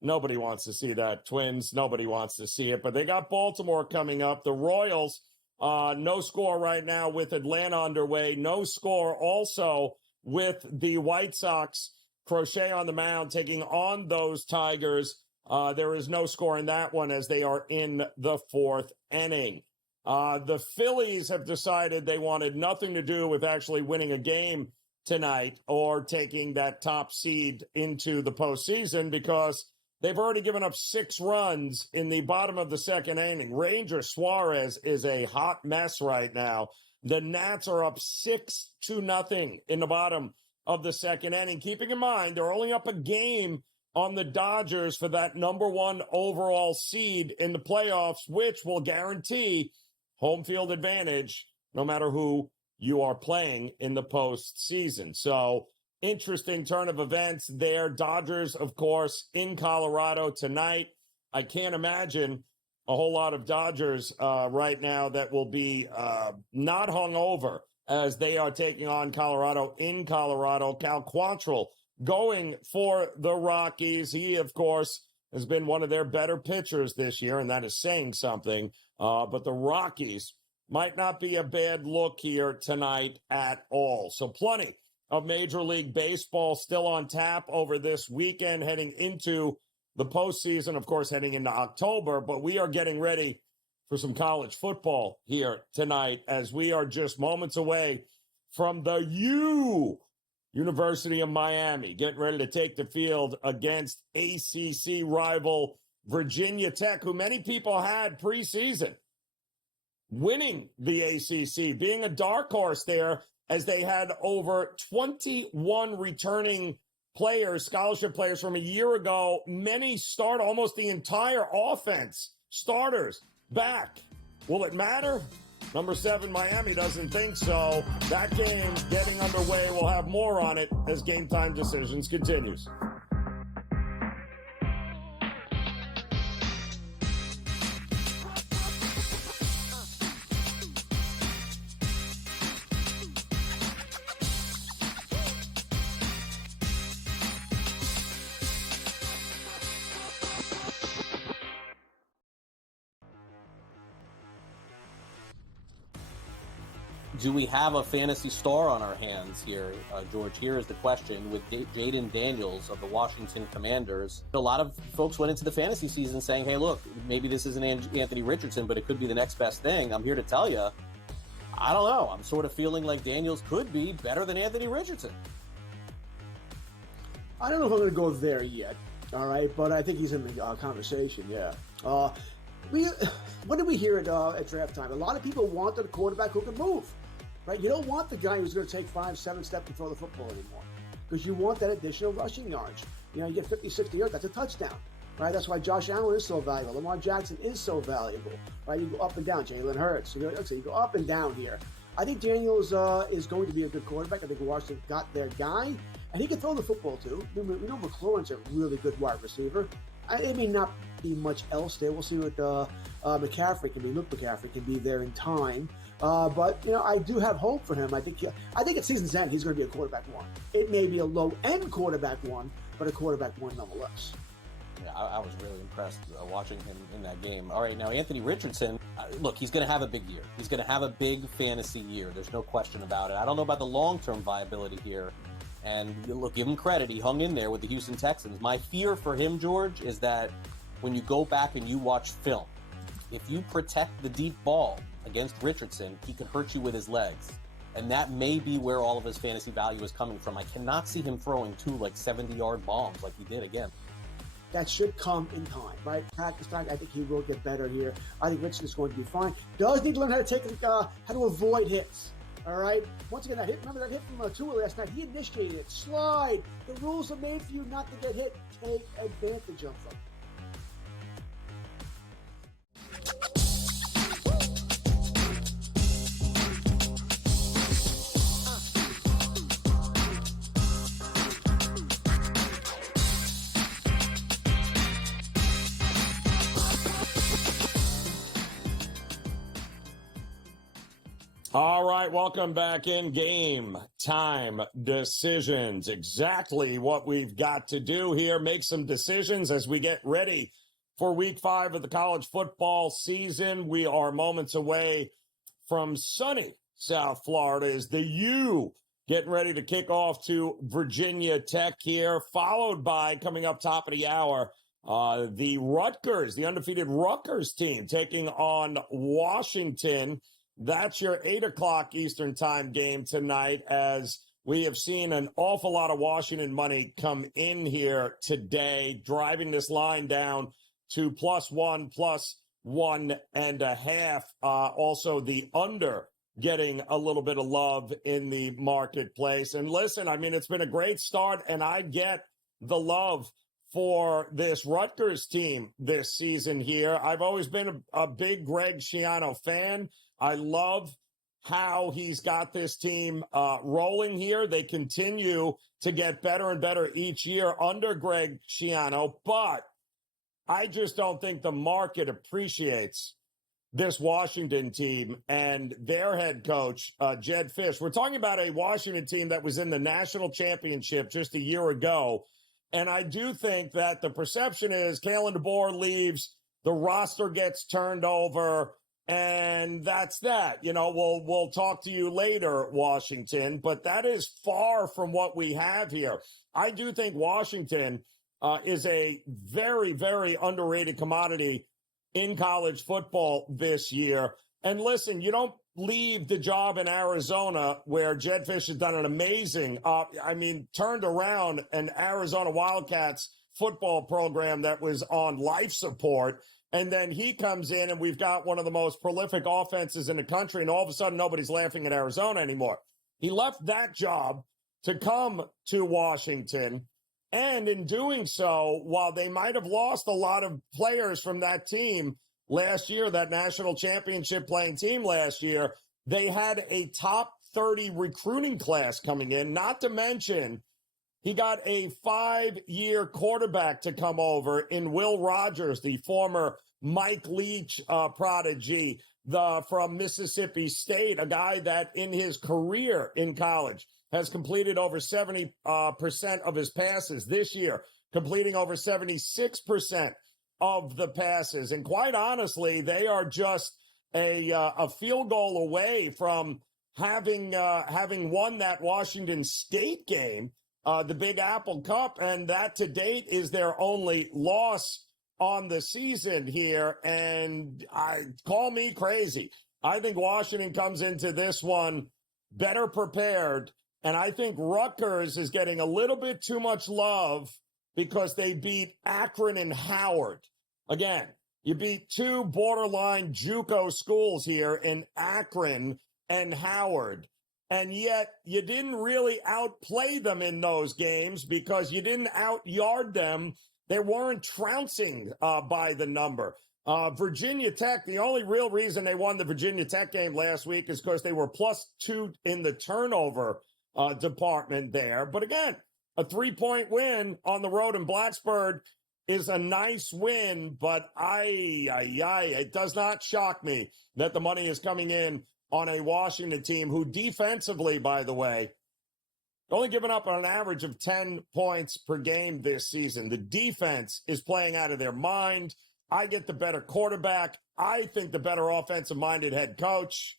nobody wants to see that. Twins, nobody wants to see it. But they got Baltimore coming up. The Royals, no score right now with Atlanta underway. No score also with the White Sox. Crochet on the mound taking on those Tigers. There is no score in that one as they are in the 4th inning. The Phillies have decided they wanted nothing to do with actually winning a game tonight or taking that top seed into the postseason, because they've already given up 6 runs in the bottom of the 2nd inning. Ranger Suarez is a hot mess right now. The Nats are up 6-0 in the bottom of the 2nd inning. Keeping in mind, they're only up a game on the Dodgers for that number 1 overall seed in the playoffs, which will guarantee home field advantage no matter who you are playing in the postseason. So, interesting turn of events there. Dodgers, of course, in Colorado tonight. I can't imagine a whole lot of Dodgers right now that will be not hungover as they are taking on Colorado in Colorado. Cal Quantrill going for the Rockies. He, of course, has been one of their better pitchers this year, and that is saying something. But the Rockies might not be a bad look here tonight at all. So plenty of Major League Baseball still on tap over this weekend, heading into the postseason, of course, heading into October. But we are getting ready for some college football here tonight, as we are just moments away from the University of Miami getting ready to take the field against ACC rival Virginia Tech, who many people had preseason winning the ACC, being a dark horse there as they had over 21 returning players, scholarship players from a year ago. Many start almost the entire offense, starters back. Will it matter? Number 7, Miami doesn't think so. That game getting underway. We'll have more on it as Game Time Decisions continues. Do we have a fantasy star on our hands here, George? Here is the question with Jaden Daniels of the Washington Commanders. A lot of folks went into the fantasy season saying, hey, look, maybe this isn't Anthony Richardson, but it could be the next best thing. I'm here to tell you, I don't know. I'm sort of feeling like Daniels could be better than Anthony Richardson. I don't know if I'm going to go there yet, all right, but I think he's in the conversation, yeah. What did we hear at draft time? A lot of people wanted a quarterback who can move. Right? You don't want the guy who's going to take 5-7 steps to throw the football anymore because you want that additional rushing yards. You know, you get 50, 60 yards, that's a touchdown. Right? That's why Josh Allen is so valuable. Lamar Jackson is so valuable. Right? You go up and down. Jalen Hurts. You go up and down here. I think Daniels is going to be a good quarterback. I think Washington got their guy, and he can throw the football too. We know McLaurin's a really good wide receiver. It may not be much else there. We'll see what McCaffrey can be. Luke McCaffrey can be there in time. But, you know, I do have hope for him. I think at season's end, he's going to be a quarterback one. It may be a low-end quarterback one, but a quarterback one nonetheless. Yeah, I was really impressed watching him in that game. All right, now Anthony Richardson, look, he's going to have a big year. He's going to have a big fantasy year. There's no question about it. I don't know about the long-term viability here. And look, give him credit. He hung in there with the Houston Texans. My fear for him, George, is that when you go back and you watch film, if you protect the deep ball against Richardson, he can hurt you with his legs. And that may be where all of his fantasy value is coming from. I cannot see him throwing 2 70-yard bombs like he did again. That should come in time, right? Practice time, I think he will get better here. I think Richardson's going to be fine. Does need to learn how to avoid hits. All right. Once again, that hit. Remember that hit from Tua last night? He initiated it. Slide. The rules are made for you not to get hit. Take advantage of them. All right, welcome back in Game Time Decisions. Exactly what we've got to do here. Make some decisions as we get ready for week 5 of the college football season. We are moments away from sunny South Florida as the U getting ready to kick off to Virginia Tech here, followed by, coming up top of the hour, the Rutgers, the undefeated Rutgers team taking on Washington. That's your 8 o'clock Eastern time game tonight, as we have seen an awful lot of Washington money come in here today, driving this line down to +1, +1.5. Also, the under getting a little bit of love in the marketplace. And listen, I mean, it's been a great start, and I get the love for this Rutgers team this season here. I've always been a big Greg Schiano fan. I love how he's got this team rolling here. They continue to get better and better each year under Greg Schiano, but I just don't think the market appreciates this Washington team and their head coach, Jed Fish. We're talking about a Washington team that was in the national championship just a year ago, and I do think that the perception is Kalen DeBoer leaves, the roster gets turned over, and that's that. You know, we'll talk to you later, Washington, but that is far from what we have here. I do think Washington is a very, very underrated commodity in college football this year. And listen, you don't leave the job in Arizona, where Jed Fish has done an amazing, turned around an Arizona Wildcats football program that was on life support. And then he comes in, and we've got one of the most prolific offenses in the country, and all of a sudden nobody's laughing at Arizona anymore. He left that job to come to Washington. And in doing so, while they might have lost a lot of players from that team last year, that national championship playing team last year, they had a top 30 recruiting class coming in, not to mention he got a 5-year quarterback to come over in Will Rogers, the former Mike Leach prodigy from Mississippi State, a guy that in his career in college has completed over 70% of his passes this year, completing over 76% of the passes. And quite honestly, they are just a field goal away from having won that Washington State game, the Big Apple Cup, and that to date is their only loss on the season here. And call me crazy. I think Washington comes into this one better prepared, and I think Rutgers is getting a little bit too much love because they beat Akron and Howard. Again, you beat two borderline JUCO schools here in Akron and Howard. And yet you didn't really outplay them in those games because you didn't out-yard them. They weren't trouncing by the number. Virginia Tech, the only real reason they won the Virginia Tech game last week is because they were +2 in the turnover department there. But again, a 3-point win on the road in Blacksburg is a nice win, but it does not shock me that the money is coming in on a Washington team who defensively, by the way, only given up on an average of 10 points per game this season. The defense is playing out of their mind. I get the better quarterback. I think the better offensive-minded head coach.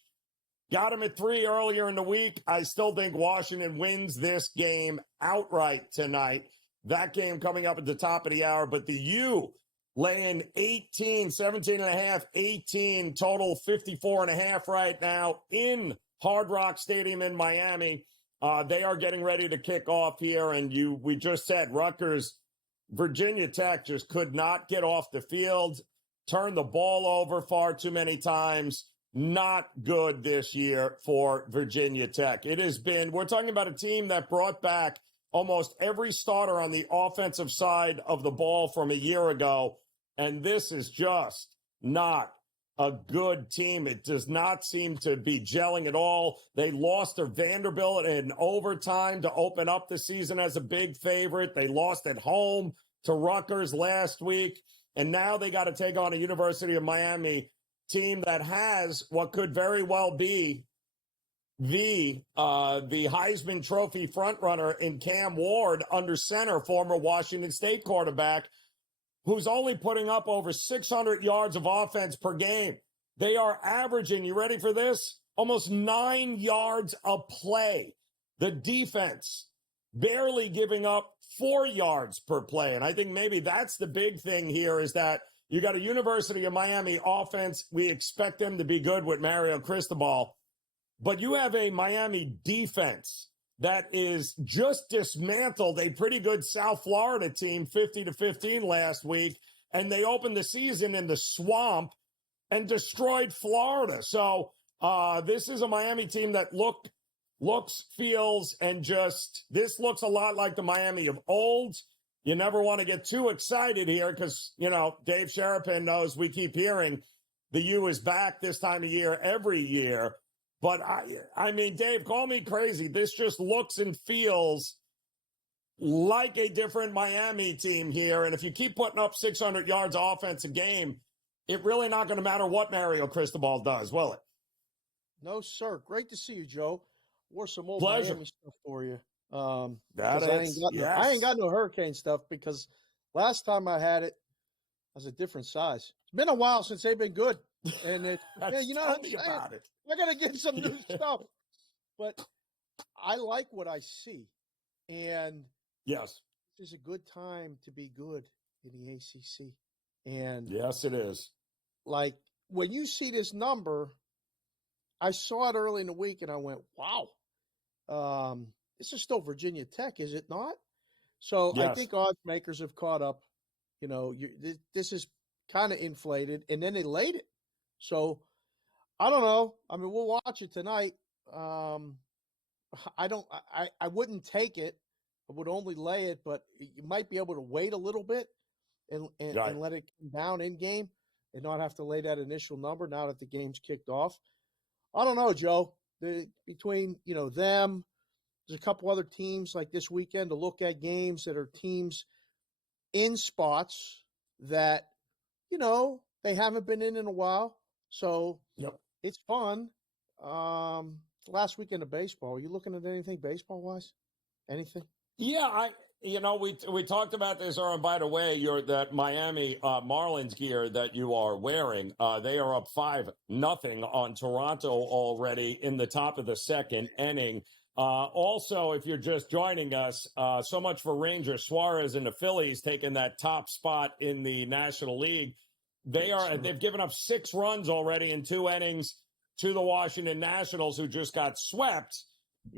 Got him at 3 earlier in the week. I still think Washington wins this game outright tonight. That game coming up at the top of the hour, but the U laying 17.5, 18, total 54.5 right now in Hard Rock Stadium in Miami. They are getting ready to kick off here, and we just said Rutgers, Virginia Tech just could not get off the field, turned the ball over far too many times. Not good this year for Virginia Tech. It has been, we're talking about a team that brought back almost every starter on the offensive side of the ball from a year ago, and this is just not a good team. It does not seem to be gelling at all. They lost to Vanderbilt in overtime to open up the season as a big favorite. They lost at home to Rutgers last week, and now they got to take on a University of Miami team that has what could very well be the Heisman Trophy frontrunner in Cam Ward under center, former Washington State quarterback, who's only putting up over 600 yards of offense per game. They are averaging, you ready for this? Almost 9 yards a play. The defense barely giving up 4 yards per play. And I think maybe that's the big thing here is that you got a University of Miami offense. We expect them to be good with Mario Cristobal. But you have a Miami defense that is just dismantled a pretty good South Florida team, 50-15 last week, and they opened the season in the swamp and destroyed Florida. So this is a Miami team that looks, feels, and this looks a lot like the Miami of old. You never want to get too excited here because, Dave Sherapin knows we keep hearing the U is back this time of year every year. But, I mean, Dave, call me crazy. This just looks and feels like a different Miami team here. And if you keep putting up 600 yards of offense a game, it's really not going to matter what Mario Cristobal does, will it? No, sir. Great to see you, Joe. Wore some old Pleasure. Miami stuff for you. I ain't got no hurricane stuff because last time I had it, I was a different size. It's been a while since they've been good. And you know what I'm saying? About it. I got to get some new stuff. But I like what I see. And yes, it's a good time to be good in the ACC. And yes, it is. Like when you see this number, I saw it early in the week and I went, wow, this is still Virginia Tech, is it not? So yes. I think odds makers have caught up. This is kind of inflated, and then they laid it. So I don't know. I mean, we'll watch it tonight. I wouldn't take it. I would only lay it, but you might be able to wait a little bit and let it come down in game and not have to lay that initial number now that the game's kicked off. I don't know, Joe. Between them, there's a couple other teams like this weekend to look at games that are teams in spots that they haven't been in a while. So it's fun. Last weekend of baseball. Are you looking at anything baseball wise? Anything? Yeah, we talked about this, and by the way, that Miami Marlins gear that you are wearing, they are up 5-0 on Toronto already in the top of the second inning. Also, if you're just joining us, so much for Rangers. Suarez and the Phillies taking that top spot in the National League. They've given up 6 runs already in 2 innings to the Washington Nationals, who just got swept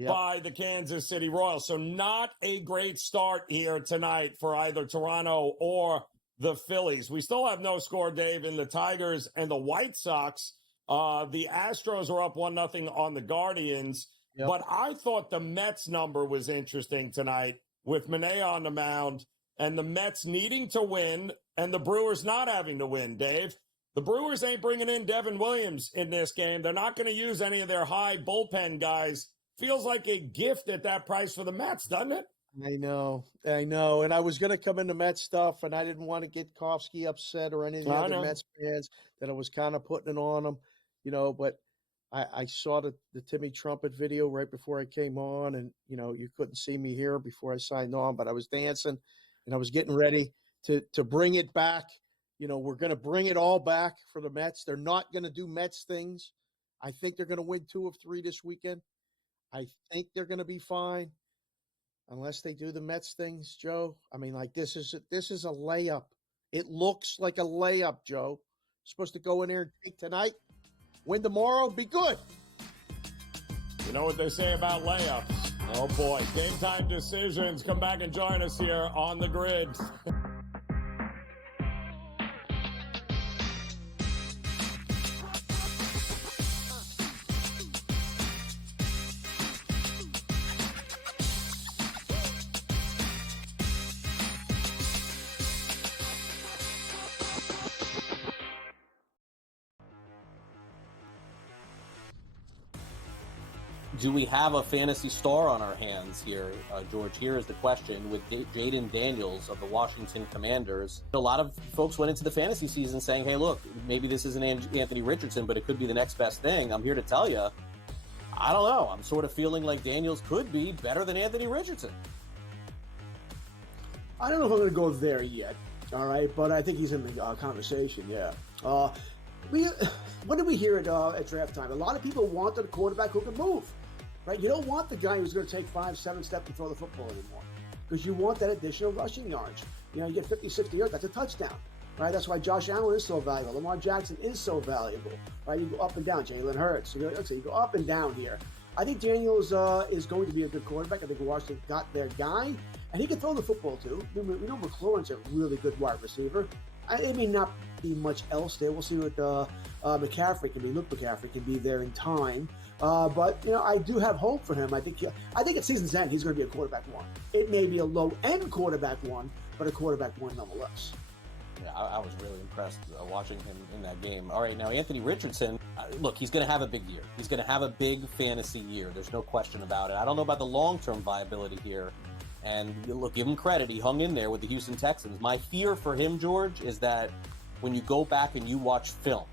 by the Kansas City Royals. So not a great start here tonight for either Toronto or the Phillies. We still have no score, Dave, in the Tigers and the White Sox. The Astros are up 1-0 on the Guardians. But I thought the Mets number was interesting tonight with Manaea on the mound and the Mets needing to win and the Brewers not having to win, Dave. The Brewers ain't bringing in Devin Williams in this game. They're not going to use any of their high bullpen guys. Feels like a gift at that price for the Mets, doesn't it? I know. And I was going to come into Mets stuff, and I didn't want to get Kofsky upset or any of the other Mets fans that I was kind of putting it on them, but I saw the Timmy Trumpet video right before I came on, and, you couldn't see me here before I signed on, but I was dancing, and I was getting ready to bring it back. We're going to bring it all back for the Mets. They're not going to do Mets things. I think they're going to win 2 of 3 this weekend. I think they're going to be fine unless they do the Mets things, Joe. I mean, like this is a layup. It looks like a layup, Joe. Supposed to go in there and take tonight, win tomorrow, be good. You know what they say about layups. Oh, boy. Game Time Decisions. Come back and join us here on the grid. Do we have a fantasy star on our hands here, George? Here is the question with Jaden Daniels of the Washington Commanders. A lot of folks went into the fantasy season saying, hey, look, maybe this isn't Anthony Richardson, but it could be the next best thing. I'm here to tell you, I don't know. I'm sort of feeling like Daniels could be better than Anthony Richardson. I don't know if I'm going to go there yet, all right, but I think he's in the conversation, yeah. What did we hear at draft time? A lot of people wanted a quarterback who could move. Right? You don't want the guy who's going to take 5-7 steps to throw the football anymore because you want that additional rushing yards. You get 50, 60 yards, that's a touchdown. Right? That's why Josh Allen is so valuable. Lamar Jackson is so valuable. Right? You go up and down. Jalen Hurts. You go up and down here. I think Daniels is going to be a good quarterback. I think Washington got their guy, and he can throw the football too. We know McLaurin's a really good wide receiver. It may not be much else there. We'll see what McCaffrey can be. Luke McCaffrey can be there in time. But I do have hope for him. I think at season's end he's going to be a quarterback 1. It may be a low-end quarterback 1, but a quarterback 1 nonetheless. Yeah, I was really impressed watching him in that game. All right, now Anthony Richardson, look, he's going to have a big year. He's going to have a big fantasy year. There's no question about it. I don't know about the long-term viability here. And look, give him credit. He hung in there with the Houston Texans. My fear for him, George, is that when you go back and you watch film,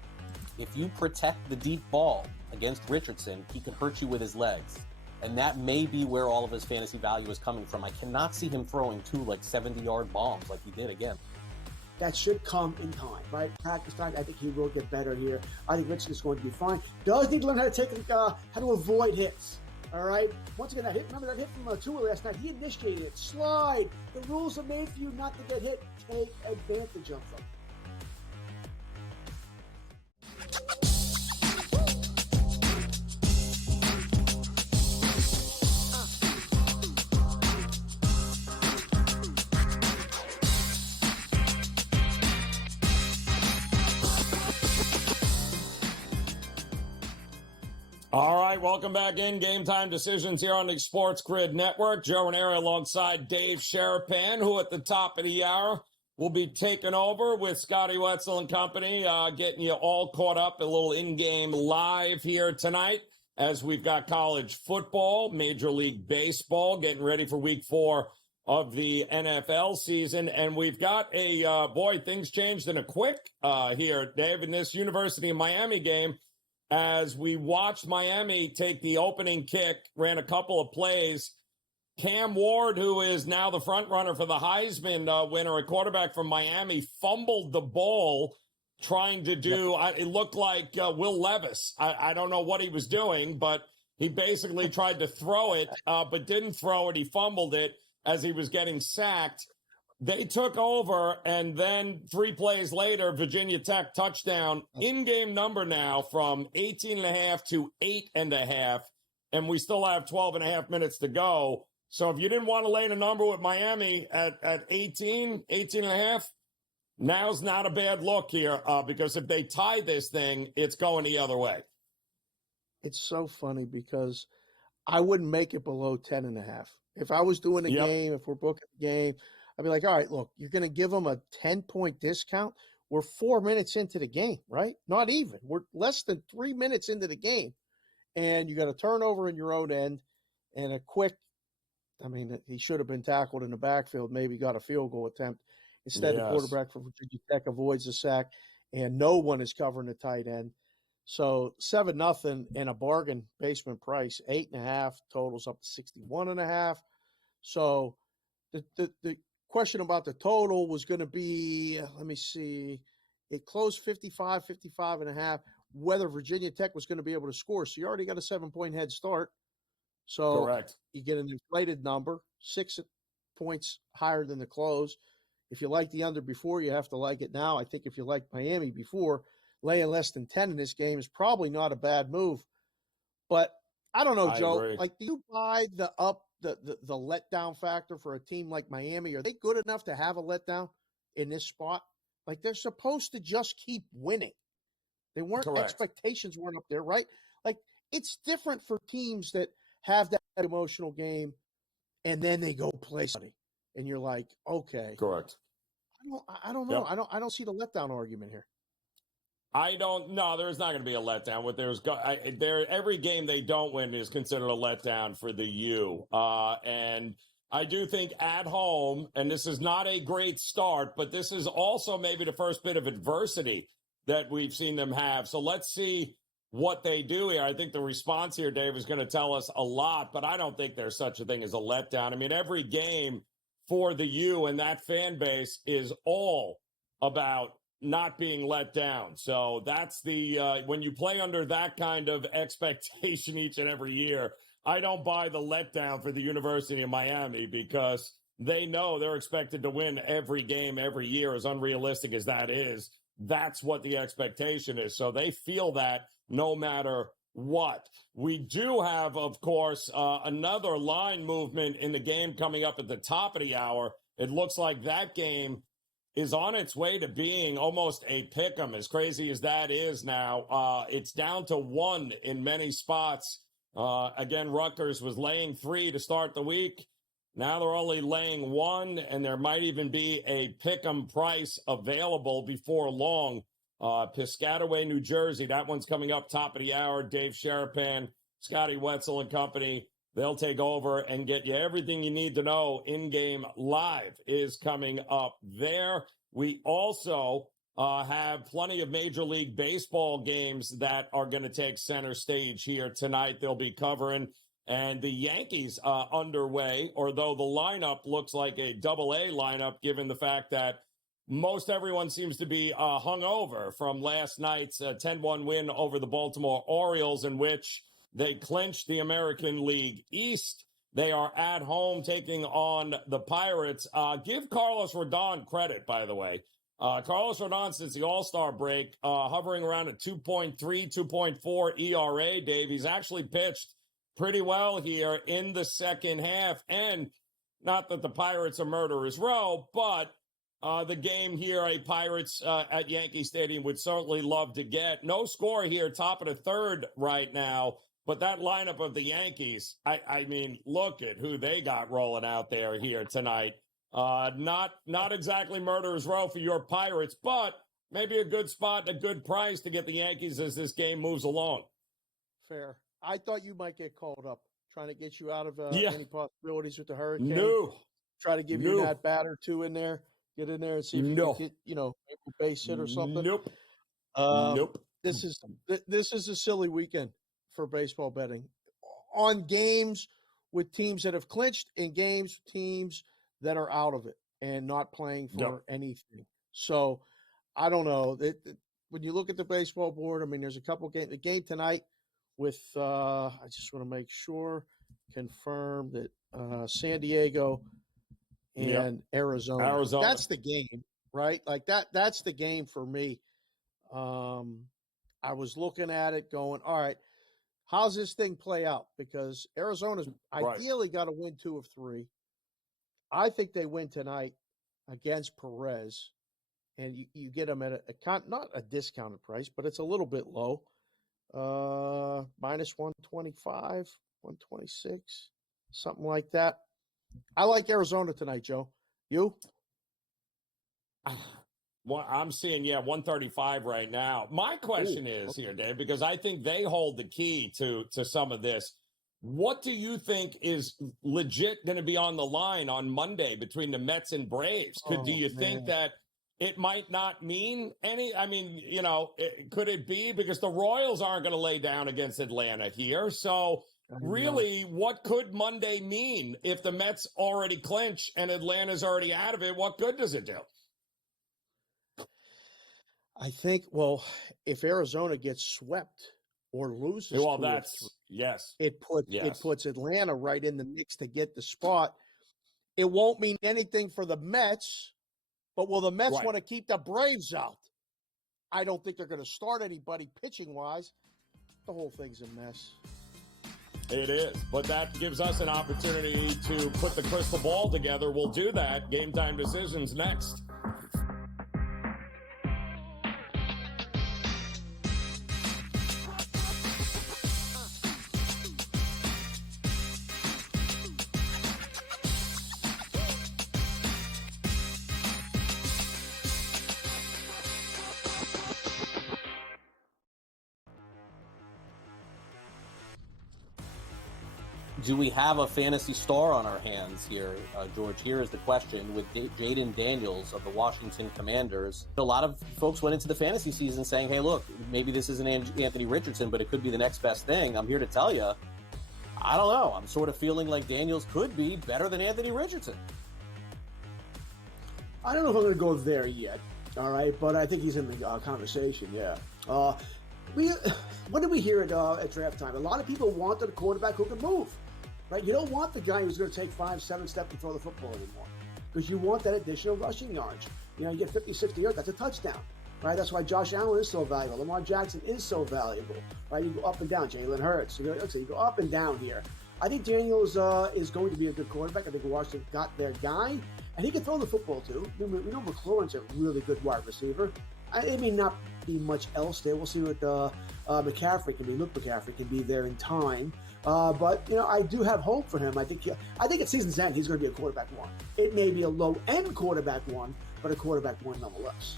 if you protect the deep ball against Richardson, he can hurt you with his legs. And that may be where all of his fantasy value is coming from. I cannot see him throwing 2 70-yard bombs like he did again. That should come in time, right? Practice time, I think he will get better here. I think Richardson's going to be fine. Does need to learn how to avoid hits. All right. Once again, remember that hit from Tua last night? He initiated it. Slide. The rules are made for you not to get hit. Take advantage of them. All right, welcome back in. Game Time Decisions here on the SportsGrid Network. Joe Raineri alongside Dave Sharapan, who at the top of the hour will be taking over with Scotty Wetzel and company, getting you all caught up, a little in-game live here tonight as we've got college football, Major League Baseball, getting ready for week 4 of the NFL season. And we've got things changed in a quick here, Dave, in this University of Miami game. As we watched Miami take the opening kick, ran a couple of plays. Cam Ward, who is now the front runner for the Heisman winner, a quarterback from Miami, fumbled the ball trying to do, it looked like Will Levis. I don't know what he was doing, but he basically tried to throw it, but didn't throw it. He fumbled it as he was getting sacked. They took over, and then 3 plays later, Virginia Tech touchdown. In-game number now from 18.5 to 8.5, and we still have 12.5 minutes to go. So if you didn't want to lay the number with Miami at 18.5, now's not a bad look here because if they tie this thing, it's going the other way. It's so funny because I wouldn't make it below 10.5. If I was doing a game, if we're booking a game, I'd be like, all right, look, you're going to give them a 10-point discount. We're 4 minutes into the game, right? Not even. We're less than 3 minutes into the game. And you got a turnover in your own end and a quick, he should have been tackled in the backfield, maybe got a field goal attempt. Instead, the quarterback for Virginia Tech avoids the sack, and no one is covering the tight end. So 7-0 and a bargain basement price, 8.5 totals up to 61.5. So the question about the total was going to be, let me see, it closed 55.5, whether Virginia Tech was going to be able to score. So you already got a 7-point head start. So correct. You get an inflated number, 6 points higher than the close. If you like the under before, you have to like it now. I think if you like Miami before, laying less than 10 in this game is probably not a bad move. But I don't know, Joe. Agree. Like, do you buy the letdown factor for a team like Miami? Are they good enough to have a letdown in this spot? Like, they're supposed to just keep winning. They weren't, expectations weren't up there, right? Like, it's different for teams that have that emotional game and then they go play somebody. And you're like, okay. Correct. I don't know. Yep. I don't see the letdown argument here. I don't know. There's not going to be a letdown. Every game they don't win is considered a letdown for the U. And I do think at home, and this is not a great start, but this is also maybe the first bit of adversity that we've seen them have. So let's see what they do here. I think the response here, Dave, is going to tell us a lot, but I don't think there's such a thing as a letdown. I mean, every game for the U and that fan base is all about not being let down. So that's when you play under that kind of expectation each and every year, I don't buy the letdown for the University of Miami because they know they're expected to win every game every year, as unrealistic as that is. That's what the expectation is. So they feel that no matter what. We do have, of course, another line movement in the game coming up at the top of the hour. It looks like that game is on its way to being almost a pick-em, as crazy as that is now. It's down to 1 in many spots. Again, Rutgers was laying 3 to start the week. Now they're only laying 1, and there might even be a pick-em price available before long. Piscataway, New Jersey, that one's coming up top of the hour. Dave Sharapan, Scotty Wetzel and company, they'll take over and get you everything you need to know. In-game live is coming up there. We also have plenty of Major League Baseball games that are going to take center stage here tonight. They'll be covering, and the Yankees underway, although the lineup looks like a double-A lineup given the fact that most everyone seems to be hungover from last night's 10-1 win over the Baltimore Orioles, in which they clinched the American League East. They are at home taking on the Pirates. Give Carlos Rodon credit, by the way. Carlos Rodon, since the All-Star break, hovering around a 2.3, 2.4 ERA, Dave. He's actually pitched pretty well here in the second half. And not that the Pirates are murderers row, but the game here, a Pirates at Yankee Stadium would certainly love to get. No score here, top of the third right now. But that lineup of the Yankees, I mean, look at who they got rolling out there here tonight. Not exactly murderer's row for your Pirates, but maybe a good spot, a good price to get the Yankees as this game moves along. Fair. I thought you might get called up, trying to get you out of any possibilities with the Hurricane. No. Try to give you that bat or two in there. Get in there and see if you can get, maybe a base hit or something. Nope. Nope. This is a silly weekend for baseball betting on games with teams that have clinched and games with teams that are out of it and not playing for anything. So I don't know. When you look at the baseball board, I mean, there's a couple games. The game tonight with I just want to make sure, confirm that San Diego and Arizona. That's the game, right? Like that's the game for me. I was looking at it going, all right, how's this thing play out? Because Arizona's ideally got to win 2 of 3. I think they win tonight against Perez, and you get them at not a discounted price, but it's a little bit low. Minus 125, 126, something like that. I like Arizona tonight, Joe. You? Well, I'm seeing, 135 right now. My question is here, Dave, because I think they hold the key to some of this. What do you think is legit going to be on the line on Monday between the Mets and Braves? Do you think that it might not mean any? I mean, could it be? Because the Royals aren't going to lay down against Atlanta here. So really, what could Monday mean if the Mets already clinch and Atlanta's already out of it? What good does it do? I think, if Arizona gets swept or loses, it puts Atlanta right in the mix to get the spot. It won't mean anything for the Mets, but will the Mets want to keep the Braves out? I don't think they're going to start anybody pitching-wise. The whole thing's a mess. It is, but that gives us an opportunity to put the crystal ball together. We'll do that. Game Time Decisions next. Do we have a fantasy star on our hands here, George? Here is the question with Jaden Daniels of the Washington Commanders. A lot of folks went into the fantasy season saying, hey, look, maybe this isn't Anthony Richardson, but it could be the next best thing. I'm here to tell you, I don't know. I'm sort of feeling like Daniels could be better than Anthony Richardson. I don't know if I'm going to go there yet, all right? But I think he's in the conversation, what did we hear at draft time? A lot of people wanted a quarterback who could move. Right? You don't want the guy who's going to take 5-7 steps to throw the football anymore because you want that additional rushing yards. You get 50, 60 yards, that's a touchdown. Right? That's why Josh Allen is so valuable. Lamar Jackson is so valuable. Right? You go up and down. Jalen Hurts. You go up and down here. I think Daniels is going to be a good quarterback. I think Washington got their guy, and he can throw the football too. We know McLaurin's a really good wide receiver. It may not be much else there. We'll see what McCaffrey can be. Luke McCaffrey can be there in time. But I do have hope for him. I think at season's end, he's going to be a quarterback one. It may be a low-end quarterback one, but a quarterback one nonetheless.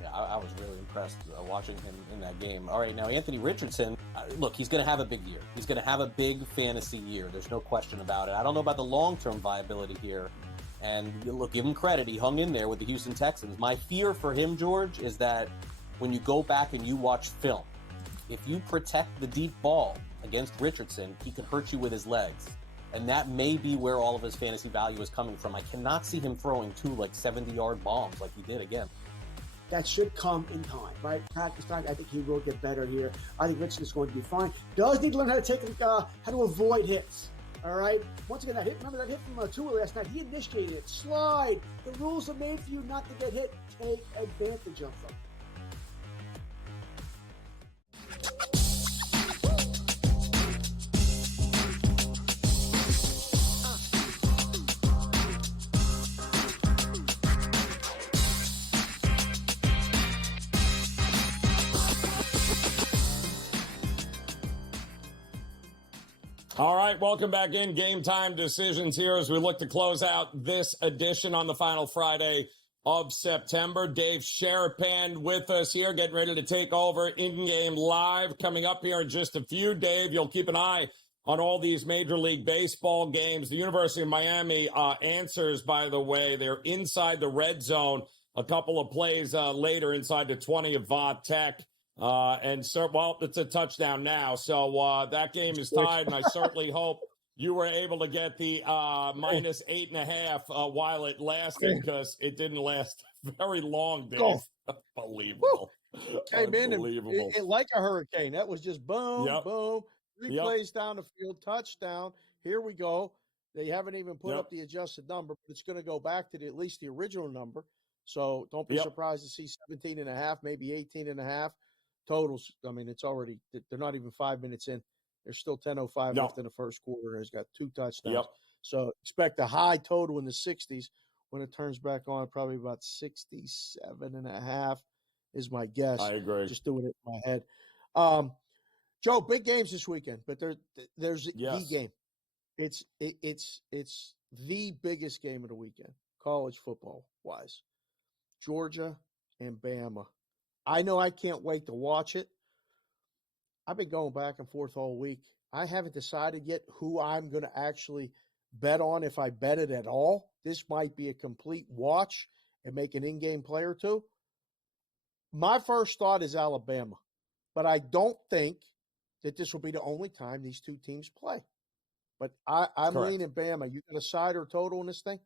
Yeah, I was really impressed watching him in that game. All right, now Anthony Richardson, look, he's going to have a big year. He's going to have a big fantasy year. There's no question about it. I don't know about the long-term viability here. And look, give him credit. He hung in there with the Houston Texans. My fear for him, George, is that when you go back and you watch film, if you protect the deep ball against Richardson, he can hurt you with his legs. And that may be where all of his fantasy value is coming from. I cannot see him throwing 2 70-yard bombs like he did again. That should come in time, right? Practice time. I think he will get better here. I think Richardson is going to be fine. Does need to learn how to avoid hits. All right. Once again, remember that hit from Tua last night? He initiated it. Slide. The rules are made for you not to get hit. Take advantage of them. All right, welcome back in. Game Time Decisions here as we look to close out this edition on the final Friday of September. Dave Sharapan with us here, getting ready to take over in-game live. Coming up here in just a few. Dave, you'll keep an eye on all these Major League Baseball games. The University of Miami answers, by the way. They're inside the red zone a couple of plays later inside the 20 of Va Tech. It's a touchdown now. So that game is tied, and I certainly hope you were able to get the minus 8.5 while it lasted, because it didn't last very long, Dave. Unbelievable. Came in and like a hurricane. That was just boom, boom. 3 plays down the field, touchdown. Here we go. They haven't even put up the adjusted number, but it's going to go back to at least the original number. So don't be surprised to see 17.5, maybe 18.5 totals. I mean, it's already – they're not even 5 minutes in. There's still 10:05 left in the first quarter, and he's got 2 touchdowns. So expect a high total in the 60s when it turns back on, probably about 67.5 is my guess. I agree. Just doing it in my head. Joe, big games this weekend, but there's the game. It's the biggest game of the weekend, college football-wise. Georgia and Bama. I know I can't wait to watch it. I've been going back and forth all week. I haven't decided yet who I'm going to actually bet on, if I bet it at all. This might be a complete watch and make an in-game play or two. My first thought is Alabama, but I don't think that this will be the only time these two teams play. But I'm leaning Bama. You got a side or total in this thing?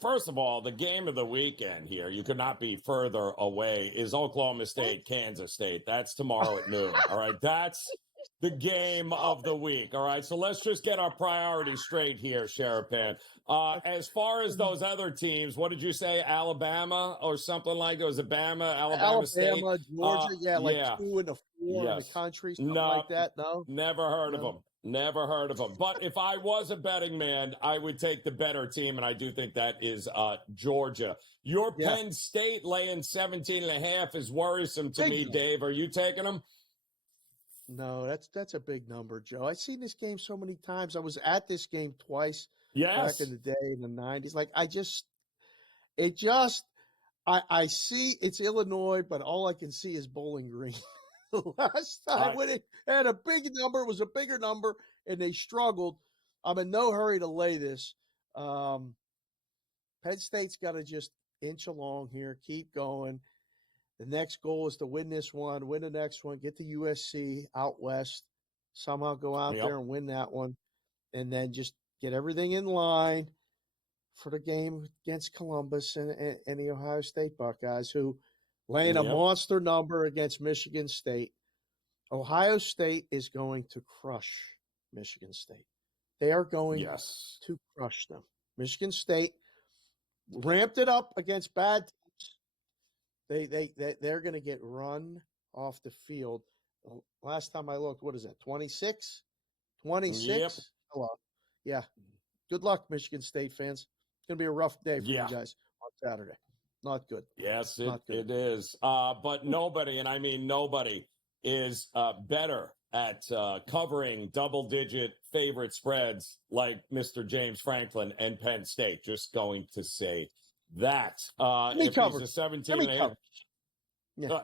First of all, the game of the weekend here, you could not be further away, is Oklahoma State, Kansas State. That's tomorrow at noon. All right. That's the game of the week. All right. So let's just get our priorities straight here, Sharapan. As far as those other teams, what did you say? Alabama or something like that? Was it Bama, Alabama State? Georgia, 2 and 4 in the country, something like that. No, never heard of them. Never heard of them. But if I was a betting man, I would take the better team, and I do think that is Georgia. Your Penn State laying 17.5 is worrisome to me, Dave. Are you taking them? No, that's a big number, Joe. I've seen this game so many times. I was at this game twice back in the day in the 90s. Like, I see it's Illinois, but all I can see is Bowling Green. Last time when it had a big number, it was a bigger number, and they struggled. I'm in no hurry to lay this. Penn State's got to just inch along here, keep going. The next goal is to win this one, win the next one, get to USC out west, somehow go out there and win that one, and then just get everything in line for the game against Columbus and the Ohio State Buckeyes, who laying a monster number against Michigan State. Ohio State is going to crush Michigan State. They are going to crush them. Michigan State ramped it up against bad teams. They're going to get run off the field. Last time I looked, what is that, 26? 26? Yep. Hello. Yeah. Good luck, Michigan State fans. It's going to be a rough day for you guys on Saturday. Not good. Yes, it is. But nobody, and I mean nobody, is better at covering double-digit favorite spreads like Mr. James Franklin and Penn State. Just going to say that. If he's a 17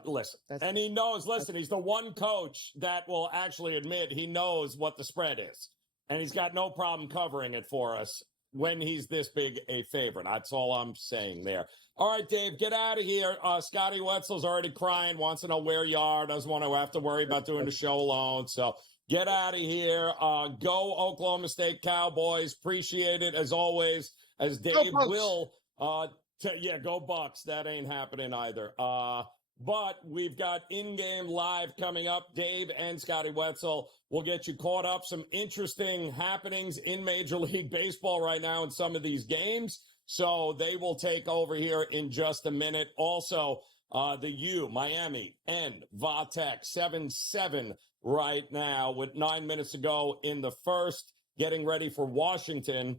listen, and he knows, he's the one coach that will actually admit he knows what the spread is. And he's got no problem covering it for us when he's this big a favorite. That's all I'm saying there. All right, Dave, get out of here. Scotty Wetzel's already crying, wants to know where you are, doesn't want to have to worry about doing the show alone. So get out of here. Go Oklahoma State Cowboys. Appreciate it, as always, as Dave will. Go Bucks. That ain't happening either. But we've got in-game live coming up. Dave and Scotty Wetzel will get you caught up. Some interesting happenings in Major League Baseball right now in some of these games. So they will take over here in just a minute. Also, the U, Miami, and Va Tech, 7-7 right now with 9 minutes to go in the first. Getting ready for Washington,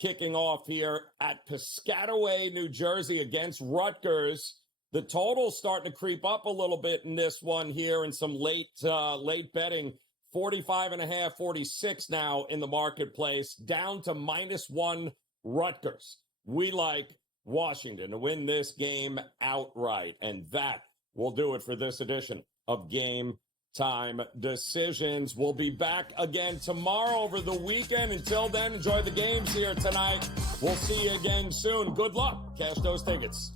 kicking off here at Piscataway, New Jersey against Rutgers. The total's starting to creep up a little bit in this one here, and some late betting 45.5, 46 now in the marketplace, down to -1 Rutgers. We like Washington to win this game outright. And that will do it for this edition of Game Time Decisions. We'll be back again tomorrow over the weekend. Until then, enjoy the games here tonight. We'll see you again soon. Good luck. Cash those tickets.